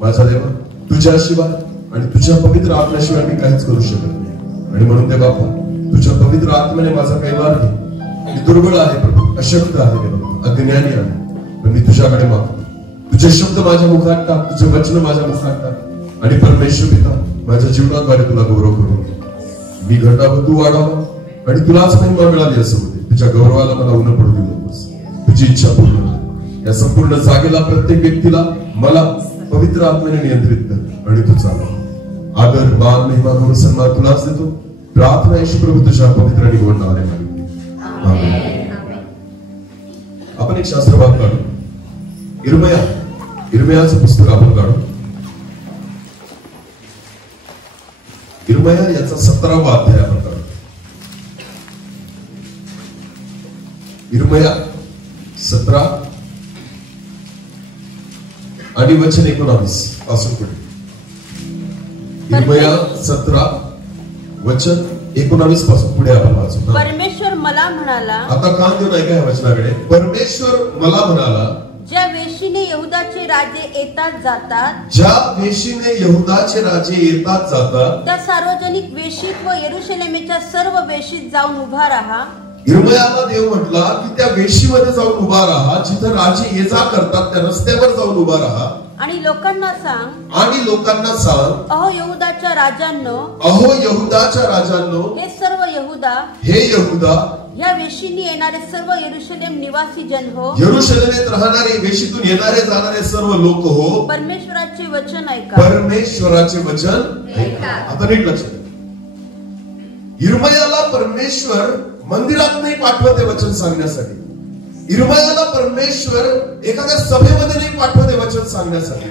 माझ्या देवा, तुझ्याशिवाय आणि तुझ्या पवित्र आत्म्याशिवाय मी काहीच करू शकत नाही. आणि म्हणून ते बापा, तुझ्या पवित्र आत्म्याने माझा काही मार्ग घे. मी दुर्बळ आहे प्रभू, अशक्त आहे देवा, अज्ञानी आहे, पण मी तुझ्याकडे मागतो. तुझे शब्द माझ्या मुखात टाक, तुझे वचन माझ्या मुखात टाक. आणि परमेश्वर पिता, माझ्या जीवनाद्वारे तुला गौरव करून घे. मी घटावं, तू वाढावं, आणि तुलाच महिमा मिळाली असं होते. तुझ्या गौरवाला मला उन्ह पडू देऊ नकोस. तुझी इच्छा पूर्ण कर. या संपूर्ण जागेला, प्रत्येक व्यक्तीला, मला पवित्र आत्म्याने नियंत्रित कर आणि तू चालव. आदर, मान, महिमा, गौरव, सन्मान तुलाच देतो. प्रार्थना येशू प्रभू तुझ्या पवित्र आणि गोड नावाने मागतो. आमेन. आपण एक शास्त्र भाग काढू. इर्मयाचं पुस्तक आपण काढू. इर्मया याचा 17वा अध्याय आपण काढू. इर्मया 17 आणि वचन 19 पासून पुढे. इर्मया 17 वचन 19 पासून पुढे आपण वाचू. परमेश्वर मला म्हणाला, आता कान देऊन ऐका या वचनाकडे. परमेश्वर मला म्हणाला, ज्या वेशीने यहूदाचे राजे येतात जातात, ज्या वेशीने यहूदाचे राजे येतात जातात, त्या सार्वजनिक वेशीत व यरूशलेमेच्या सर्व वेशीत जाऊन उभा राहा. इर्मयाला देव म्हटला की त्या वेशीमध्ये जाऊन उभा राहा, जिथं राजे ये जा करतात त्या रस्त्यावर जाऊन उभा राहा. आणि लोकांना सांग, अहो यहूदाच्या राजांनो, हे यहूदा, या वेशीने येणारे सर्व यरूशलेम निवासी जन हो, यरूशलेमेत राहणारे, वेशीतून येणारे जाणारे सर्व लोक हो, परमेश्वराचे वचन ऐका. परमेश्वराचे वचन ऐका. आता नीट लक्ष द्या. इर्मयाला परमेश्वर मंदिरात नाही पाठवते वचन सांगण्यासाठी. इर्मयाला परमेश्वर एखाद्या सभेमध्ये नाही पाठवते वचन सांगण्यासाठी.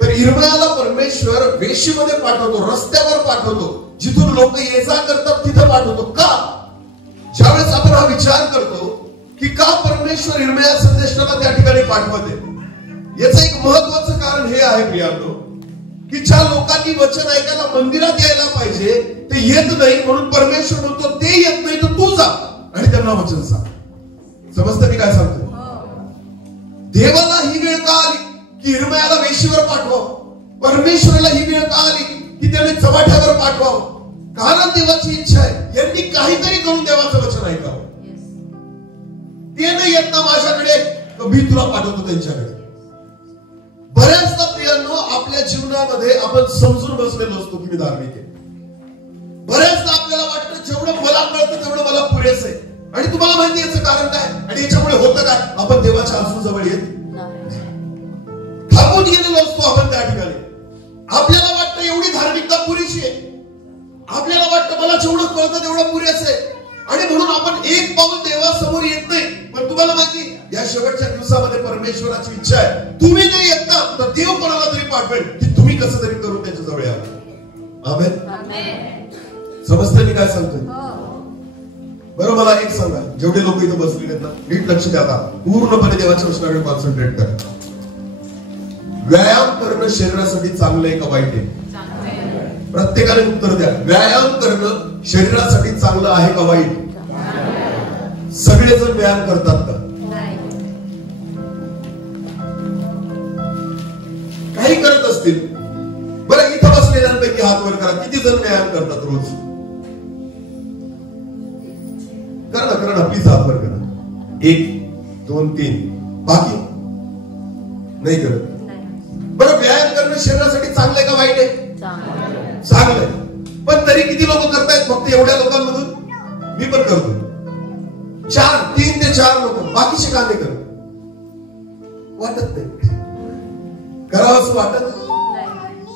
तर इर्मयाला परमेश्वर वेशीमध्ये पाठवतो, रस्त्यावर पाठवतो, जिथून लोक ये जा करतात तिथं पाठवतो. का? ज्यावेळेस आपण हा विचार करतो की का परमेश्वर इर्मया संदेशाला त्या ठिकाणी पाठवते, याचं एक महत्वाचं कारण हे आहे प्रियांनो, की ज्या लोकांनी वचन ऐकायला मंदिरात यायला पाहिजे ते येत नाही, म्हणून परमेश्वर म्हणतो ते येत नाही तर तू जा आणि त्यांना वचन सांग. समजतं मी काय सांगतो? देवाला ही वेळ का आली की इर्मयाला वेशीवर पाठवावं? परमेश्वराला ही वेळ का आली की त्याने चव्हाट्यावर पाठवावं? कारण देवाची इच्छा आहे यांनी काहीतरी करून देवाचं वचन ऐकावं. ते नाही येत ना माझ्याकडे, तर मी तुला पाठवतो त्यांच्याकडे. बऱ्याचदा प्रियांनो आपल्या जीवनामध्ये आपण समजून बसलेलो असतो की मी धार्मिक आहे. बऱ्याचदा आपल्याला वाटतं जेवढं मला कळतं तेवढं मला पुरेसं आहे. आणि तुम्हाला माहिती याचं कारण काय आणि याच्यामुळे होतं काय? आपण देवाच्या आसूजवळ येत थांबून गेलेलो असतो आपण त्या ठिकाणी. आपल्याला वाटतं एवढी धार्मिकता पुरेशी आहे, आपल्याला वाटतं मला जेवढं कळतं तेवढं पुरेसं आहे, आणि म्हणून आपण एक पाऊल देवासमोर येत नाही. पण तुम्हाला माहिती या शेवटच्या दिवसामध्ये परमेश्वराची इच्छा आहे, तुम्ही नाही येत ना तर देव कोणाला तरी पाठवेल की तुम्ही कसं तरी करून त्याच्या जवळ यावं. आमेन. समजतं मी काय सांगतोय? बरं मला एक सांगा, जेवढे लोक इथं बसलेले आहेत ना, नीट लक्ष द्या. आता पूर्णपणे देवाच्या वचनाकडे कॉन्सन्ट्रेट करा. व्यायाम करणं शरीरासाठी चांगलं आहे का वाईट आहे? प्रत्येकाने उत्तर द्या. व्यायाम करणं शरीरासाठी चांगलं आहे का वाईट? सगळेजण व्यायाम करतात का? काही करत असतील. बरं इथं बसलेल्यांपैकी हात वर करा, किती जण व्यायाम करतात रोज? करा ना प्लीज, हात वर करा. 1 2 3. बाकी नाही करत. बरं व्यायाम करणं शरीरासाठी चांगलं आहे का वाईट आहे? चांगलंय. पण तरी किती लोक करतायत? फक्त एवढ्या लोकांमधून मी पण करतो. 3 ते 4 लोक. बाकीचे का नाही करत? वाटत नाही, करावं असं वाटत नाही.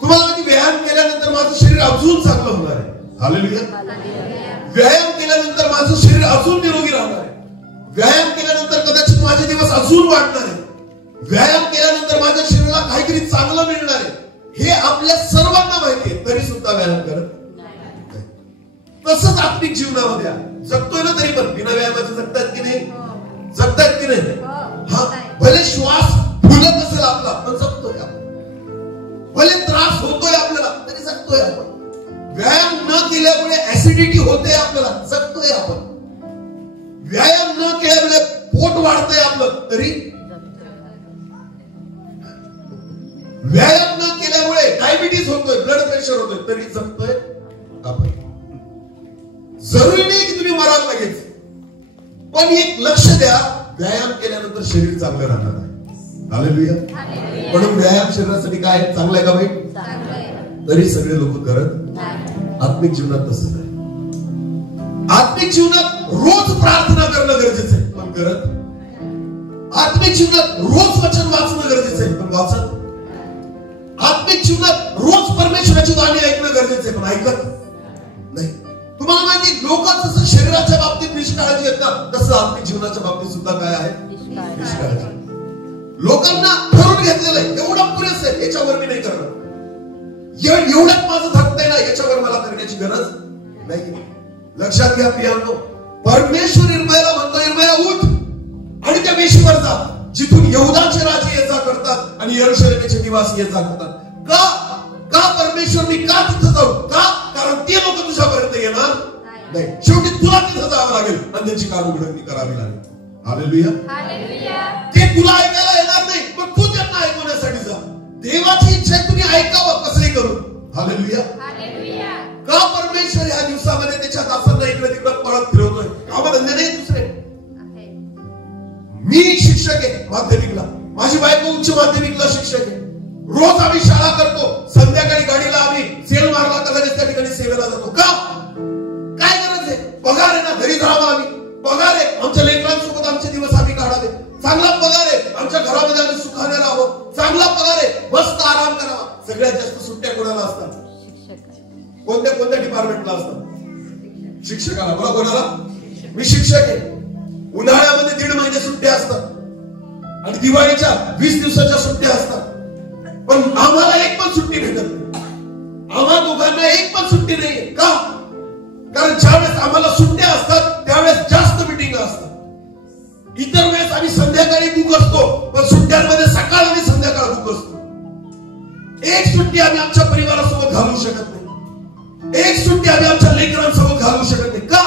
तुम्हाला माहिती व्यायाम केल्यानंतर माझं शरीर अजून चांगलं होणार आहे. हालेलुया. व्यायाम केल्यानंतर माझं शरीर अजून निरोगी राहणार आहे. व्यायाम केल्यानंतर कदाचित माझे दिवस अजून वाढणार आहे. व्यायाम केल्यानंतर माझ्या शरीराला काहीतरी चांगलं मिळणार आहे. हे आपल्या सर्वांना माहिती आहे, तरी सुद्धा व्यायाम करत नाही. तसंच आत्मिक जीवनामध्ये जगतोय ना, तरी पण बिना व्यायामाचे जगतात की नाही? जगतात की नाही? हा, भले श्वास फुलत असेल आपला पण जगतोय आपण. भले त्रास होतोय आपल्याला तरी जगतोय आपण. व्यायाम न केल्यामुळे ऍसिडिटी होते आपल्याला, जगतोय आपण. व्यायाम न केल्यामुळे पोट वाढतंय आपलं, तरी व्यायाम न केल्यामुळे डायबिटीज होतोय, ब्लड प्रेशर होतोय, तरी जगतोय आपण. जरुरी नाही की तुम्ही मराल लगेच, पण एक लक्ष द्या, व्यायाम केल्यानंतर शरीर चांगलं राहणार आहे. हालेलुया. म्हणून व्यायाम शरीरासाठी काय चांगलं आहे का वाईट? तरी सगळे लोक करत. आत्मिक जीवनात तसंच आहे. आत्मिक जीवनात रोज प्रार्थना करणं गरजेचं आहे, पण करत. आत्मिक जीवनात रोज वचन वाचणं गरजेचं आहे, पण वाचत. आत्मिक जीवनात रोज परमेश्वराची वाणी ऐकणं गरजेचं आहे, पण ऐकत नाही. तुम्हाला माहिती, लोक जसं शरीराच्या बाबतीत निष्काळजी येतात, तसं आत्मिक जीवनाच्या बाबतीत सुद्धा काय आहे? निष्काळजी. लोकांना ठरवून घेतलेलं आहे, एवढं पुरेसं आहे, याच्यावर मी नाही करणार. एवढ्यात माझं थकतंय ना, याच्यावर मला करण्याची गरज नाही. लक्षात घ्या प्रियांनो, परमेश्वर इर्मयाला म्हणतो, इर्मया उठ आणि त्या वेशीवर जा, जिथून यहूदाचे राजे ये जा करतात आणि यरूशलेमचे निवासी ये जा करतात. का परमेश्वर मी का तिथं जाऊ? का? कारण ते लोक तुझ्यापर्यंत येणार नाही. शेवटी तुला तिथं जावं लागेल आणि त्यांची कानउघडणी करावी लागेल. हालेलुया. ते तुला ऐकायला येणार नाही, पण तू त्यांना ऐकवण्यासाठी जा. देवाची इच्छा आहे तुम्ही ऐकावं कसंही करून. हालेलुया. का परमेश्वर या दिवसामध्ये त्याच्या दासांना इकडे तिकडे पळत फिरवतोय? कामधंदे नाही दुसरे. मी शिक्षक आहे माध्यमिकला, माझी बायको उच्च माध्यमिकला शिक्षक आहे. रोज आम्ही शाळा करतो, संध्याकाळी गाडीला आम्ही सेल मारला का लगेच त्या ठिकाणी सेवेला जातो. का? काय गरज आहे? पगार आहे ना, घरी राहावं आम्ही. पगार आहे, आमच्या लेकरांसोबत आमचे दिवस आम्ही काढावे. चांगला पगार आहे, आमच्या घरामध्ये आम्ही सुखाने राहावं. चांगला पगार आहे, मस्त आराम करावा. सगळ्यात जास्त सुट्ट्या कोणाला असतात? कोणत्या डिपार्टमेंटला असतात? शिक्षकाला. बरोबर. कोणाला? मी शिक्षक आहे. उन्हाळ्यामध्ये 1.5 महिने सुट्ट्या असतात आणि दिवाळीच्या 20 दिवसाच्या सुट्ट्या असतात, पण आम्हाला एक पण सुट्टी भेटत नाही. आम्हा दोघांना एक पण सुट्टी नाही. का? कारण ज्यावेळेस आम्हाला सुट्ट्या असतात त्यावेळेस जास्त मिटिंग असतात. इतर वेळेस आम्ही संध्याकाळी बुक असतो, पण सुट्ट्यांमध्ये सकाळ आणि संध्याकाळ बुक असतो. एक सुट्टी आम्ही आमच्या परिवारासोबत घालवू शकत नाही. एक सुट्टी आम्ही आमच्या लेकरांसोबत घालवू शकत नाही. का?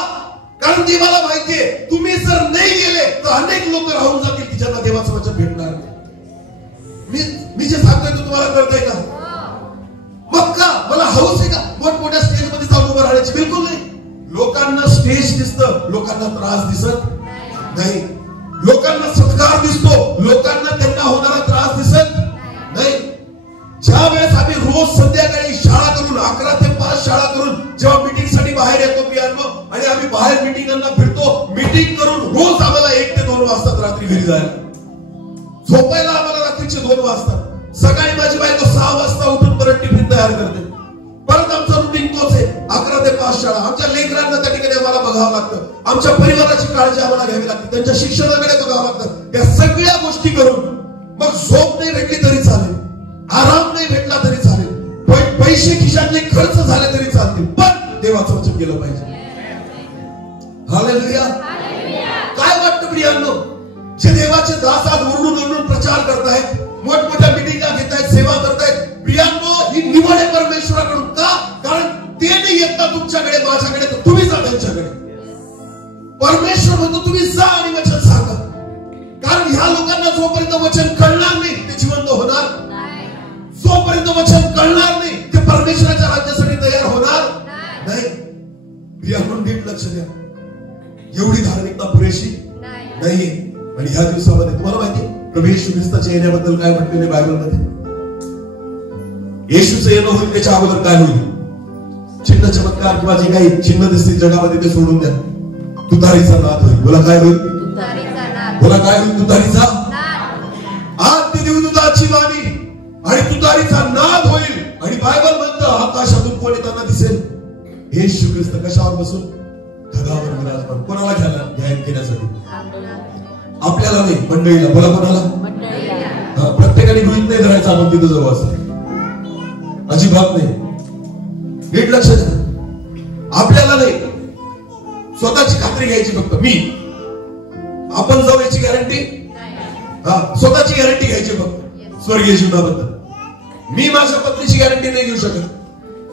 कारण देवाला माहितीये, तुम्ही जर नाही गेले तर अनेक लोक राहून जातील की ज्यांना देवाचं वचन भेटणार नाही. मी जे सांगतोय तो तुम्हाला कळतंय का? मग का मला हौस आहे का मोठमोठ्या स्टेजमध्ये जाऊन उभं राहण्याची? बिलकुल नाही. लोकांना स्टेज दिसतं, लोकांना त्रास दिसत नाही. लोकांना सत्कार दिसतो, लोकांना त्यांना होणारा त्रास दिसत नाही. ज्या वेळेस आम्ही रोज संध्याकाळी शाळा करून 11 ते 5 शाळा करून जेव्हा मीटिंग साठी बाहेर येतो प्रियांनो, आणि आम्ही बाहेर मीटिंगांना फिरतो, मीटिंग करून रोज आम्हाला 1 ते 2 वाजतात रात्री घरी जायला. झोपायला आम्हाला रात्रीचे 2 वाजतात. सकाळी माझी बायको 6 वाजता उठून परत टिफिन तयार करते. परत आमचा रुटीन तोच आहे, 11 ते 5 शाळा. आमच्या लेकरांना त्या ठिकाणी आम्हाला बघावं लागतं. आमच्या परिवाराची काळजी आम्हाला घ्यावी लागते, त्यांच्या शिक्षणाकडे बघावं लागतं. त्या सगळ्या गोष्टी करून मग झोप नाही भेटली तरी चालेल, आराम नाही भेटला तरी चालेल, पैसे खिशातले खर्च झाले तरी चालतील, पण देवाचं वचन केलं पाहिजे. हालेलुया. काय वाटतं प्रियांनो, जे देवाचे दास आज ओरडून प्रचार करतायत, मोठमोठ्या मिटिंगा घेतायत, सेवा करतायत, प्रियांनो ही निवड आहे परमेश्वराकडून. का? कारण ते नाही येत ना तुमच्याकडे माझ्याकडे, तर तुम्ही जा त्यांच्याकडे. परमेश्वर म्हणतो तुम्ही जा आणि वचन सांगा. कारण ह्या लोकांना जोपर्यंत वचन कळणार नाही ते जिवंत होणार नाही. जोपर्यंत वचन कळणार नाही ते परमेश्वराच्या राज्यासाठी तयार होणार नाही. प्रियांनो नीट लक्ष द्या, एवढी धार्मिकता पुरेशी नाहीये. आणि ह्या दिवसामध्ये तुम्हाला माहिती प्रभू येशू ख्रिस्ताच्या येण्याबद्दल काय म्हटलेले बायबलमध्ये? येशूचं येणं होईल त्याच्या अगोदर काय होईल? चिन्ह चमत्कार किंवा जे काही चिन्ह दिसतील जगामध्ये ते सोडून द्या. तुतारीचा नाद होईल. बोला काय होईल? बोला काय होईल? तुतारीचा आद्य देवदूताची वाणी आणि तुतारीचा नाद होईल. आणि बायबल म्हणतं आकाशातून कोण येताना दिसेल? येशू ख्रिस्त कशावर बसून? ढगावर विराजमान. कोणाला घ्यायला घेण्यासाठी? आपल्याला नाही, मंडळीला. बोला कोणाला? प्रत्येकाने गृहीत नाही धरायचं आपण तिथं जाऊ असं अजिबात नाही. नीट लक्ष द्या. आपल्याला नाही, स्वतःची खात्री घ्यायची फक्त. मी आपण जाऊ याची गॅरंटी? स्वतःची गॅरंटी घ्यायची फक्त स्वर्गीय जीवनाबद्दल. मी माझ्या पत्नीची गॅरंटी नाही घेऊ शकत,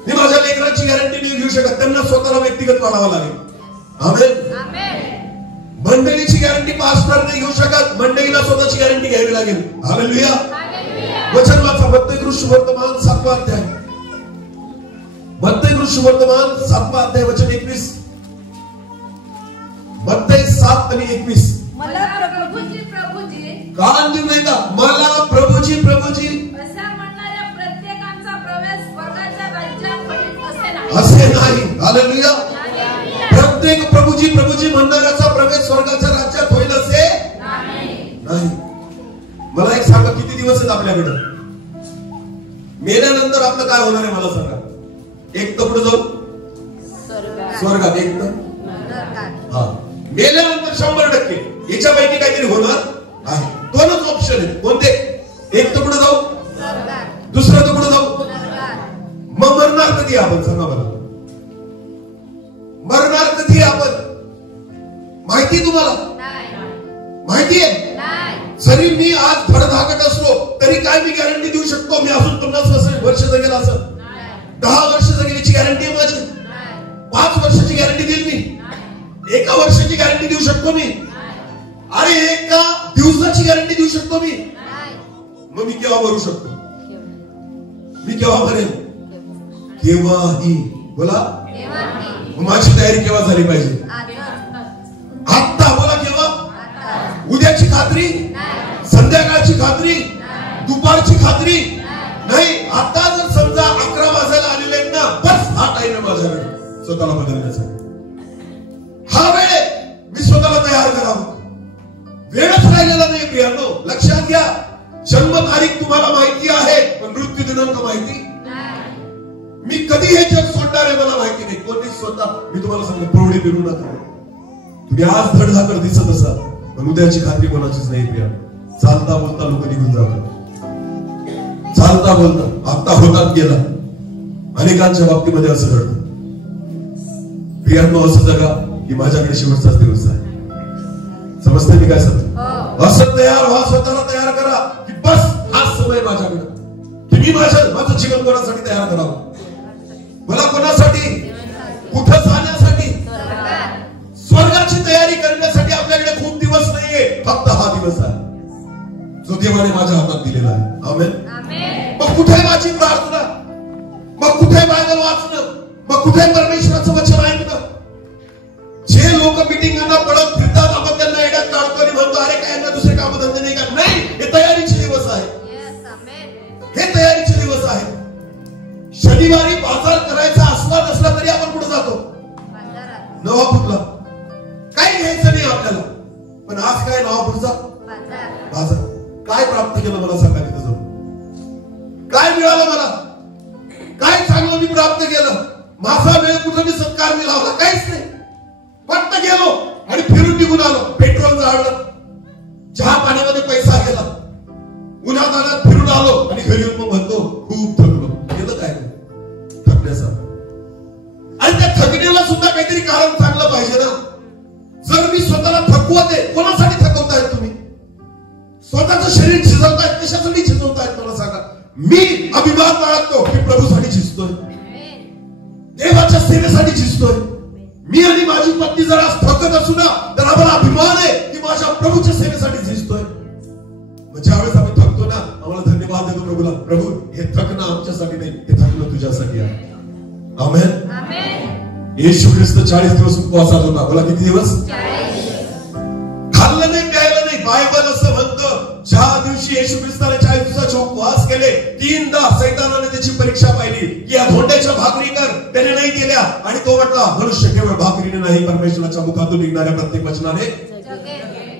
मी माझ्या लेकरांची गॅरंटी नाही घेऊ शकत. त्यांना स्वतःला व्यक्तिगत वाढावं लागेल. आमेन. मंडळीची गॅरंटी पास्टर नाही घेऊ शकत, मंडळीला स्वतःची गॅरंटी घ्यावी लागेल. हालेलुया. वचन वाचा मत्ती सुवर्तमान 7वा अध्याय, मत्ती सुवर्तमान 7वा अध्याय वचन 21, मत्ती 7 आणि 21. मला प्रभुजी कान देऊ नाही का? मला प्रभुजी असा म्हणणाऱ्या प्रत्येकाचा प्रवेश स्वर्गाच्या राज्यात होईल असे नाही. हालेलुया. प्रत्येक प्रभुजी म्हणणाऱ्याचा प्रवेश स्वर्गाच्या राज्यात होईल असे नाही. मला एक सांगा, किती दिवस आहेत आपल्याकडे? मेल्यानंतर आपलं काय होणार आहे मला सांगा. एक तर पुढे जाऊ स्वर्गात, एक तर हा मेल्यानंतर 100% याच्यापैकी काहीतरी होणार आहे. दोनच ऑप्शन आहेत. कोणते? एक तर पुढे जाऊ, दुसरं तर पुढे जाऊ. मग मरणार कधी आपण सांगा मला? मरणार कधी आपण? माहिती तुम्हाला? माहिती आहे? जरी मी आज धडधाकट असलो तरी काय मी गॅरंटी देऊ शकतो मी अजून 50 वर्ष जगेल असं? 10 वर्ष जगण्याची गॅरंटी आहे माझी? 5 वर्षाची गॅरंटी देईल मी? 1 वर्षाची गॅरंटी देऊ शकतो मी? अरे 1 दिवसाची गॅरंटी देऊ शकतो मी? मग मी केव्हा मरू शकतो? मी केव्हा मरेल? केव्हाही. बोला, माझी तयारी केव्हा झाली पाहिजे? आत्ता. बोला, केव्हा? उद्याची खात्री, संध्याकाळची खात्री, दुपारची खात्री नाही. आता जर समजा 11 वाजायला आलेले आहेत ना, बस हा टाइम आहे माझ्याकडे स्वतःला बदलण्यासाठी. हा वेळ मी स्वतःला तयार करावं. वेळच राहिलेला नाही प्रियांनो. लक्षात घ्या, जन्म तारीख तुम्हाला माहिती आहे पण मृत्यू दिनांक माहिती. मी कधी हे जग सोडणार आहे मला माहिती नाही. कोणीच स्वतः. मी तुम्हाला सांगतो, प्रौढी फिरू नका. तुम्ही आज धडधाकट दिसत असाल पण उद्याची खात्री कोणाचीच नाही प्रिया. चालता बोलता लोक निघून जातात. चालता बोलता आता होतात गेला. अनेकांच्या बाबतीमध्ये असं घडतं. प्रियांनो, असं जगा की माझ्याकडे शेवटचाच दिवस आहे. समजते मी काय सांगतो? असं तयार व्हा, स्वतःला तयार करा की बस हाच समय माझ्याकडे, की मी माझं जीवन कोणासाठी तयार करावं? मला कोणासाठी? कुठं जाण्यासाठी? स्वर्गाची तयारी करण्यासाठी आपल्याकडे खूप दिवस नाहीये, फक्त हा दिवस आहे जो देवाने माझ्या हातात दिलेला आहे. आमेन. मग कुठे माझी प्रार्थना? मग कुठे बायबल वाचणं? मग कुठे परमेश्वराचं वचन ऐकणं? जे लोक मिटिंगांना पडत फिरतात आपण त्यांना एड्यात काढतो आणि म्हणतो अरे काय यांना दुसरे काम धंदे नाही का? नाही, हे तयारीचे दिवस आहे. हे तयारीचे दिवस आहे. शनिवारी बाजार करायचा असला नसला तरी आपण कुठे जातो? नवापूरला. काही घ्यायचं नाही आपल्याला. पण आज काय नवापूरचा बाजार? काय प्राप्त केलं मला सांगा तिथं जाऊन? काय मिळालं मला? काय चांगलं मी प्राप्त केलं? माझा वेळ कुठं मी सत्कार मी लावला? काहीच नाही. फक्त गेलो आणि फिरून निघून आलो. पेट्रोल जाळलं, चहा पाण्यामध्ये पैसा गेला, उन्हातान्हात फिरून आलो आणि घरी येऊन मग म्हणतो खूप थकलो. गेलं काय थकण्याचं? आणि त्या थकण्याला सुद्धा काहीतरी कारण चांगलं पाहिजे ना. जर मी स्वतःला थकवते, कोणासाठी थकवतायत तुम्ही? स्वतःचं शरीर झिजवतायत, कशासाठी झिजवतायत मला सांगा? मी अभिमान बाळगतो की प्रभूसाठी झिजतोय, देवाच्या सेवेसाठी झिजतोय. मी आणि माझी पत्नी जर आज थकत असू ना तर आम्हाला अभिमान आहे की माझ्या प्रभूच्या सेवेसाठी झिजतोय. ज्यावेळेस आम्ही थकतो ना आम्हाला धन्यवाद देतो प्रभूला. प्रभू, हे थकणं आमच्यासाठी नाही, हे थकणं तुझ्यासाठी आहे. आमेन. येशू ख्रिस्त 40 दिवस उपवासात होता. बोला, किती दिवस? खाल्लं नाही, प्यायलं नाही. बायबल असं म्हणतं ज्या दिवशी येशू ख्रिस्ताने 40 दिवसाचे उपवास केले 3दा सैतानाने त्याची परीक्षा पाहिली की या धोंड्याच्या भाकरी कर. त्याने नाही केल्या आणि तो म्हटला मनुष्य केवळ भाकरीने नाही परमेश्वराच्या मुखातून निघणाऱ्या प्रत्येक वचनाने.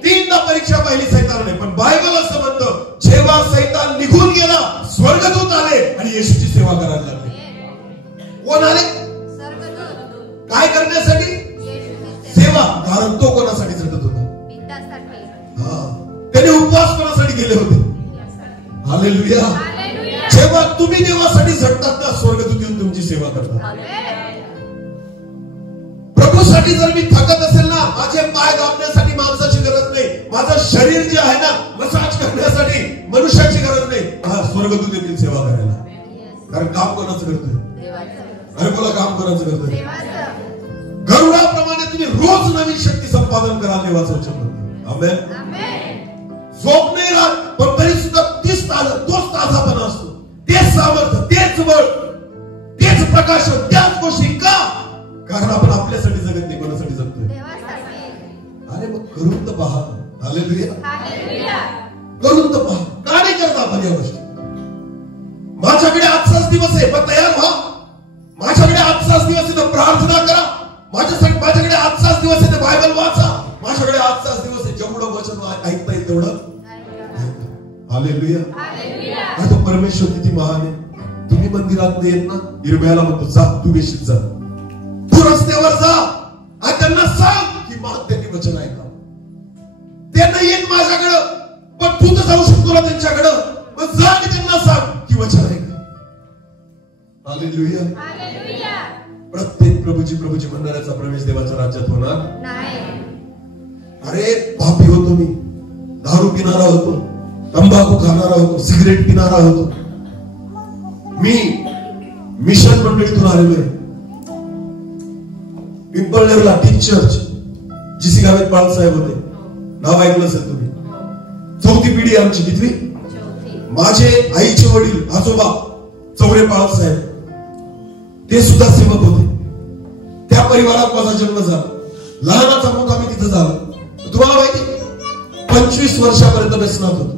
3दा परीक्षा पाहिली सैतानाने. पण बायबल असं म्हणतं जेव्हा सैतान निघून गेला स्वर्गदूत आले आणि येशूची सेवा करायला लागले. कोण आले? काय करण्यासाठी? सेवा. कारण तो कोणासाठी झटत होता? त्याने उपवास कोणासाठी केले होते? हालेलुया. जेव्हा तुम्ही देवासाठी झटतात ना स्वर्गदूत येऊन तुमची सेवा करतात. प्रभूसाठी जर मी थकत असेल ना, माझे पाय दाबण्यासाठी माणसाची गरज नाही, माझं शरीर जे आहे ना मसाज करण्यासाठी मनुष्याची गरज नाही. हा स्वर्गदूत येतील सेवा करायला. कारण काम कोणाचं करतोय? अरे बोला, काम कोणाचं करतोय? गरुडाप्रमाणे तुम्ही रोज नवीन शक्ती संपादन करा देवाचं वचन म्हणते. आमेन. झोप नाही राहत पण तरी सुद्धा 30 तास तोच तासाभर प्रकाश त्याच गोष्टी. का? कारण आपण आपल्यासाठी जगत नाही, कोणासाठी जगतोय? अरे मग करून तर पहा. हालेलुया. करून तर पहा. का नाही करत आपण या गोष्टी? माझ्याकडे आजचाच दिवस आहे, पण तयार व्हा. माझ्याकडे आजचाच दिवस आहे तर प्रार्थना करा. माझ्याकडे आजचाच दिवस आहे तर बायबल वाचा. माझ्याकडे आजचाच दिवस आहे, जेवढं वचन ऐकता येईल तेवढं. हालेलुया. आणि तो परमेश्वर किती महान आहे. तुम्ही मंदिरात येत ना, इर्म्याला म्हणतो जा, तू वेशीत जा, तू रस्त्यावर जा आणि त्यांना सांग की त्यांनी वचन ऐका. ते नाही येत माझ्याकडं, पण तू तर जाऊ शकतो ना त्यांच्याकडं. मग जा आणि त्यांना सांग की वचन ऐका. हालेलुया. प्रत्येक प्रभूजी म्हणणाऱ्याचा प्रवेश देवाच्या राज्यात होणार नाही. अरे पापी होतो मी, दारू पिणारा होतो, तंबाखू खाणारा होतो, सिगरेट पिणारा होतो. मी मिशन मंडळीतून आलेलो आहे. पिंपळनेरला टीच चर्च, जीसी गावेत बाळासाहेब होते, नाव ऐकलं असेल तुम्ही. 4थी पिढी आमची. कितवी? माझे आईचे वडील आजोबा चौरे बाळासाहेब, ते सुद्धा सेवक होते. त्या परिवारात माझा जन्म झाला. लहानाचा मोठा मी तिथं झाला. तुम्हाला माहिती 25 वर्षापर्यंत व्यसनात होतो.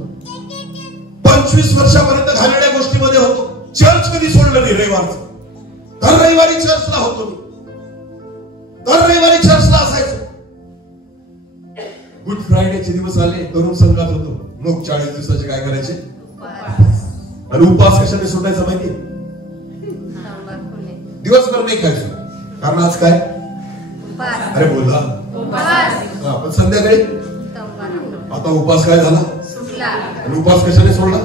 25 वर्षापर्यंत घालवण्या गोष्टीमध्ये होतो. चर्च कधी सोडलं नाही. रविवारचं दर रविवारी चर्चला होतो मी. दर रविवारी चर्चला असायचो. गुड फ्रायडेचे दिवस आले, तरुण संघात होतो. मग 40 दिवसाचे काय करायचे? आणि उपवास कशाने सोडायचा माहिती? दिवसभर नाही खायचो. कारण आज काय? अरे बोला. पण संध्याकाळी आता उपवास काय झाला? आणि उपवास कशाने सोडला?